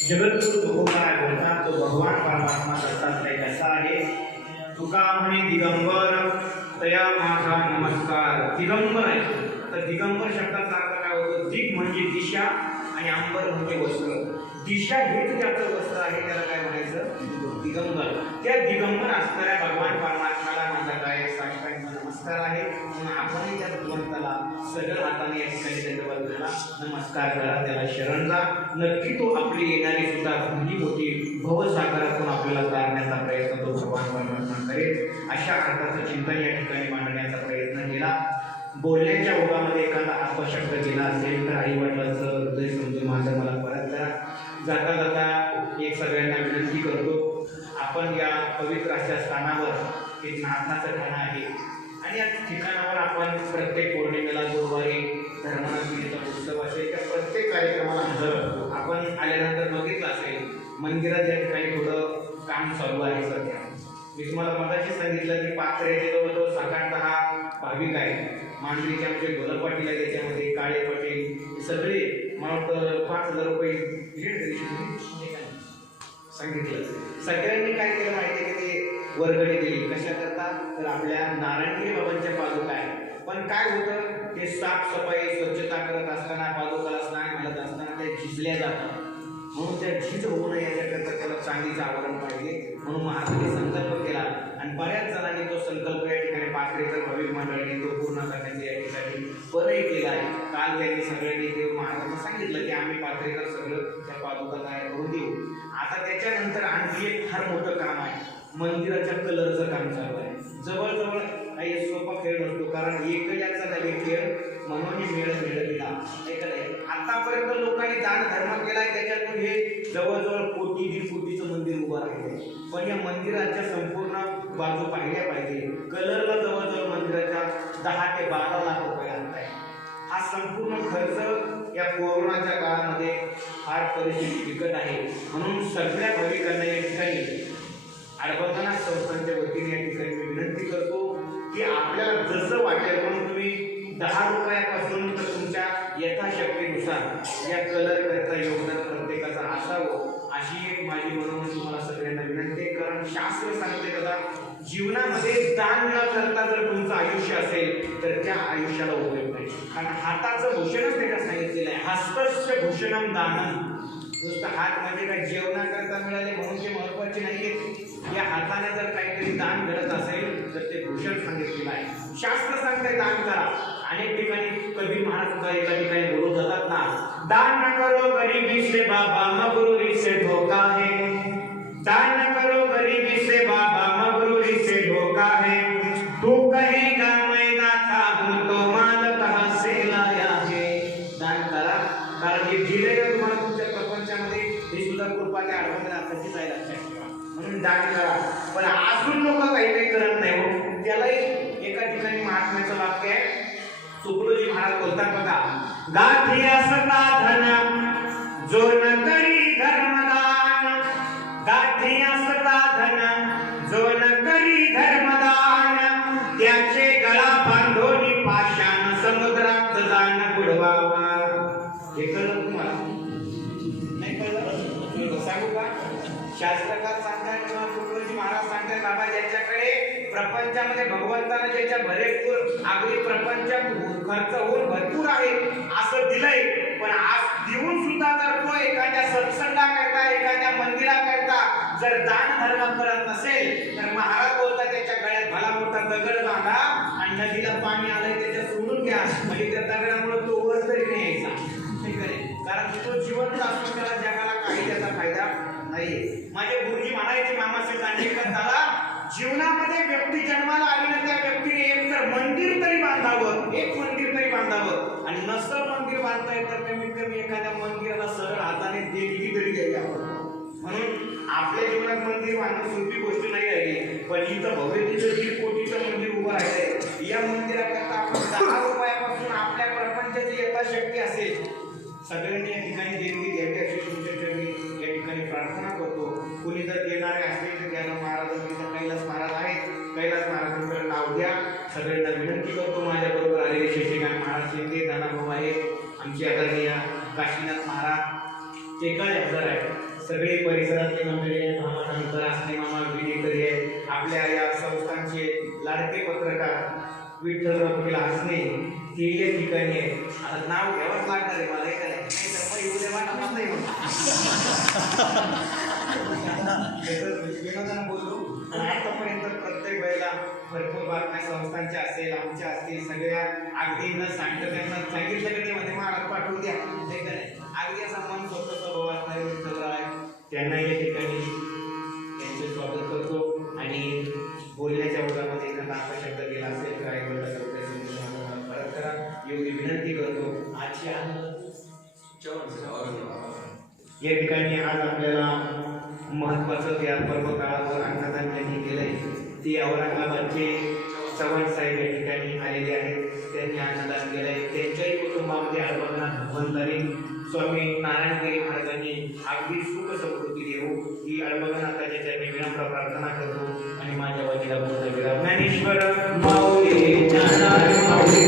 जगद्गुरु तुकोबाराय बोलतात तो भगवान परमात्मा दत्तात्रय कसा आहे. तुका म्हणे दिगंबर तया माझा नमस्कार. दिगंबर आहे तर दिगंबर शब्दाचा अर्थ काय होतो. दिग म्हणजे दिशा आणि अंबर म्हणजे वस्त्र. दिशा हेच ज्याचं वस्त्र आहे त्याला काय म्हणायचं दिगंबर. त्या दिगंबर असणाऱ्या भगवान परमात्म्याला माझा काय साष्टांग नमस्कार आहे. म्हणून आपणही त्या भगवंताला सगळं हाताने या ठिकाणी दंडवत नमस्कार करा. त्याला शरण जा. नक्की तो आपली येणारी सुद्धा भली मोठी भवसागरातून आपल्याला तारण्याचा प्रयत्न तो भगवान परमात्मा करेल. अशा अर्थाचं चिंतन या ठिकाणी मांडण्याचा प्रयत्न केला. बोलण्याच्या ओघामध्ये एखादा अपशब्द गेला असेल तर आई वडिलांचं हृदय समजून माझं मला परत करा. जाता जाता एक सगळ्यांना विनंती करतो, आपण या पवित्र अशा स्थानावर एक नाथाचं ठाण आहे आणि या ठिकाणावर आपण प्रत्येक पौर्णिमेला गुरुवारी धर्मनाथीचा उत्सव असेल त्या प्रत्येक कार्यक्रमाला हजर असतो. आपण आल्यानंतर बघितलं असेल मंदिरात या ठिकाणी थोडं काम चालू आहे सध्या. मी तुम्हाला मगाशी सांगितलं की पाथऱ्याचे जवळजवळ 7-8 भाविक आहेत. मांजरीचे आमचे गोलप पाटील आहे, त्याच्यामध्ये काळे पाटील सगळे मला वाटतं 5,000 रुपये सांगितलं. सगळ्यांनी काय केलं माहिती आहे की ते वर्गणी दिली. कशा करता तर आपल्या नारायणगिरी बाबांच्या पादुका आहे. पण काय होतं ते साफसफाई स्वच्छता करत असताना पादुकाला स्नान घालत असताना त्या झिजल्या जातात. म्हणून त्या झीज होऊ नये याच्याकरता त्याला चांदीचं आवरण पाहिजे. म्हणून महाराजांनी संकल्प केला आणि बऱ्याच जणांनी तो संकल्प या ठिकाणी पाथरेकर भाविक मंडळाने तो पूर्ण करण्याचा या ठिकाणी परही केला आहे. काल त्यांनी सगळ्यांनी देव महाराजांना सांगितलं की आम्ही पाथरेकर सगळं त्या पादुका तयार करून देऊ. आता त्याच्यानंतर आणखी एक फार मोठं काम आहे. मंदिराच्या कलरचं काम चालू आहे. जवळजवळ काही सोपा खेळ नसतो कारण एकल्याचा नवे खेळ म्हणून मेळ दिला. आतापर्यंत लोकांनी दान धर्म केलाय त्याच्यातून हे जवळजवळ 1.5 कोटीचं मंदिर उभं राहिले. पण या मंदिराच्या संपूर्ण बाजू पाहिल्या पाहिजे. कलरला जवळजवळ मंदिराच्या 10 ते 12 लाख रुपये लागताय. हा संपूर्ण खर्च या कोरोनाच्या काळामध्ये फार परिस्थिती बिकट आहे. म्हणून सगळ्या भाविकांना या ठिकाणी अडबंधना संस्थांच्या वतीने या ठिकाणी मी विनंती करतो की आपल्याला जसं वाटेल म्हणून तुम्ही 10 रुपयापासून तर तुमच्या यथाशक्तीनुसार या कलर करता योगदान प्रत्येकाचं असावं अशी एक माझी म्हणून तुम्हाला सगळ्यांना विनंती. कारण शास्त्र सांगते दादा जीवनामध्ये दान न करता जर तुमचं आयुष्य असेल तर त्या आयुष्याला उपयोग नाही. कारण हाताचं भूषणच त्याच्यात सांगितलेलं आहे. हस्तस्य भूषणम दानम. नुसतं हात म्हणजे काय जेवणाकरता मिळाले म्हणून ते महत्वाचे नाहीये. या हाताने जर काहीतरी दान करत असेल तर ते भूषण सांगितलेलं आहे. शास्त्र सांगते दान करा. अनेक ठिकाणी कबीर महाराज सुद्धा एका ठिकाणी बोलत जातात ना, दान न करो गरीबी से बाबा मगरूरी से धोखा है. दान न करो गरीबी से बाबा मगरूरी से धोखा है. तू कहेगा मैं दान करा. पण अजून लोक काही काही करत नाही हो. त्यालाही एका ठिकाणी महात्म्याचं वाक्य आहे, तुकडोजी महाराज बोलतात बघा, गाठी असता धन जो न करी धर्मदान, गाठी असता धन जो न करी धर्मदान, त्याचे गळा बांधोनी पाषाण समुद्रात जाण बुडवावा. हे कळलं तुम्हाला? नाही कळलं? सांगू का? शास्त्रकार सांगतात किंवा तुकडोजी महाराज सांगतात, बाबा ज्याच्याकडे प्रपंचामध्ये भगवंताने ज्याच्या भरपूर अगदी प्रपंच खर्च होऊन भरपूर आहे असं दिलंय, पण आज देऊन सुद्धा जर तो एखाद्या सत्संगाकरता एखाद्या मंदिराकरता जर दान धर्म करत नसेल तर महाराज बोलतात त्याच्या गळ्यात भला मोठा दगड बांधा आणि नदीला पाणी आलंय त्याच्या सोडून घ्या, म्हणजे त्या दगडामुळे तो वर तरी नाही यायचा. कारण तो जिवंत असून त्याला जगाला काही त्याचा फायदा नाही. माझे गुरुजी म्हणायचे मामाचे दांडेकर, त्याला जीवनामध्ये व्यक्ती जन्माला आली ना त्या व्यक्तीने एक तर मंदिर तरी बांधावं, एक मंदिर तरी बांधावं, आणि नसतं मंदिर बांधता येत तर कमीत कमी एखाद्या मंदिराला सरळ हाताने देणगी तरी द्यावी. म्हणून आपल्या जीवनात मंदिर बांधणं सोपी गोष्ट नाही राहिली, पण इथं भव्यतेचं 1.5 कोटीचं मंदिर उभं आहे. या मंदिराकरता आपण 10 रुपयापासून आपल्या प्रपंचाची यथाशक्ती असेल सगळ्यांनी या ठिकाणी देणगी द्यावी अशी तुमच्या चरणी या ठिकाणी प्रार्थना करतो. कुणी जर देणारे असतील तर त्याला महाराजांचा कैलास महाराज आहेत, कैलास महाराजांचं नाव द्या. सगळ्यांना विनंती करतो. माझ्याबरोबर आलेले शशिकांत महाराज शिंदे, दानाभाऊ आहेत, आमचे आदरणीय काशीनाथ महाराज टेकाळे हजर आहेत, सगळे परिसरातले मंडळी आहेत, मामा नंतर असणे मामा विनेकरी आहेत, आपल्या या संस्थांचे लाडके पत्रकार विठ्ठलराव पाटील हसणे ते या ठिकाणी आहे. आता नाव घ्यावंच लागणार आहे मला, नाही तर मग येऊ दे वाटा मग नाही विनोदानं बोललो. आतापर्यंत प्रत्येक वेळेला भरपूर बातम्या संस्थांच्या असेल, आमच्या असतील, सगळ्या अगदी न सांगतं त्यांना सांगितलं की त्यामध्ये महाराज पाठवू द्या, नाही का नाही, अगदी असा मन स्वतः स्वभाव असणारे विठ्ठलराव आहे, त्यांना या ठिकाणी त्यांचे स्वागत करतो. आणि बोलण्याच्या ओघामध्ये एखादा आपला शब्द गेला असेल तर ऐकवला परत करा एवढी विनंती करतो. आजची या ठिकाणी आज आपल्याला महत्वाचं त्या पर्व काळावर अन्नदान त्यांनी केलंय. ते औरंगाबादचे चव्हाण साहेब या ठिकाणी आलेले आहेत, त्यांनी अन्नदान केलंय. त्यांच्याही कुटुंबामध्ये अडबंगनाथ भगवंतांनी स्वामी नारायणगिरी महाराजांनी अगदी सुख समृद्धी देऊ ही अडबंगनाथाच्या त्यांनी विनम्र प्रार्थना करतो. आणि माझ्या वतीला बोलतो ज्ञानेश्वर माऊली ज्ञानार माऊली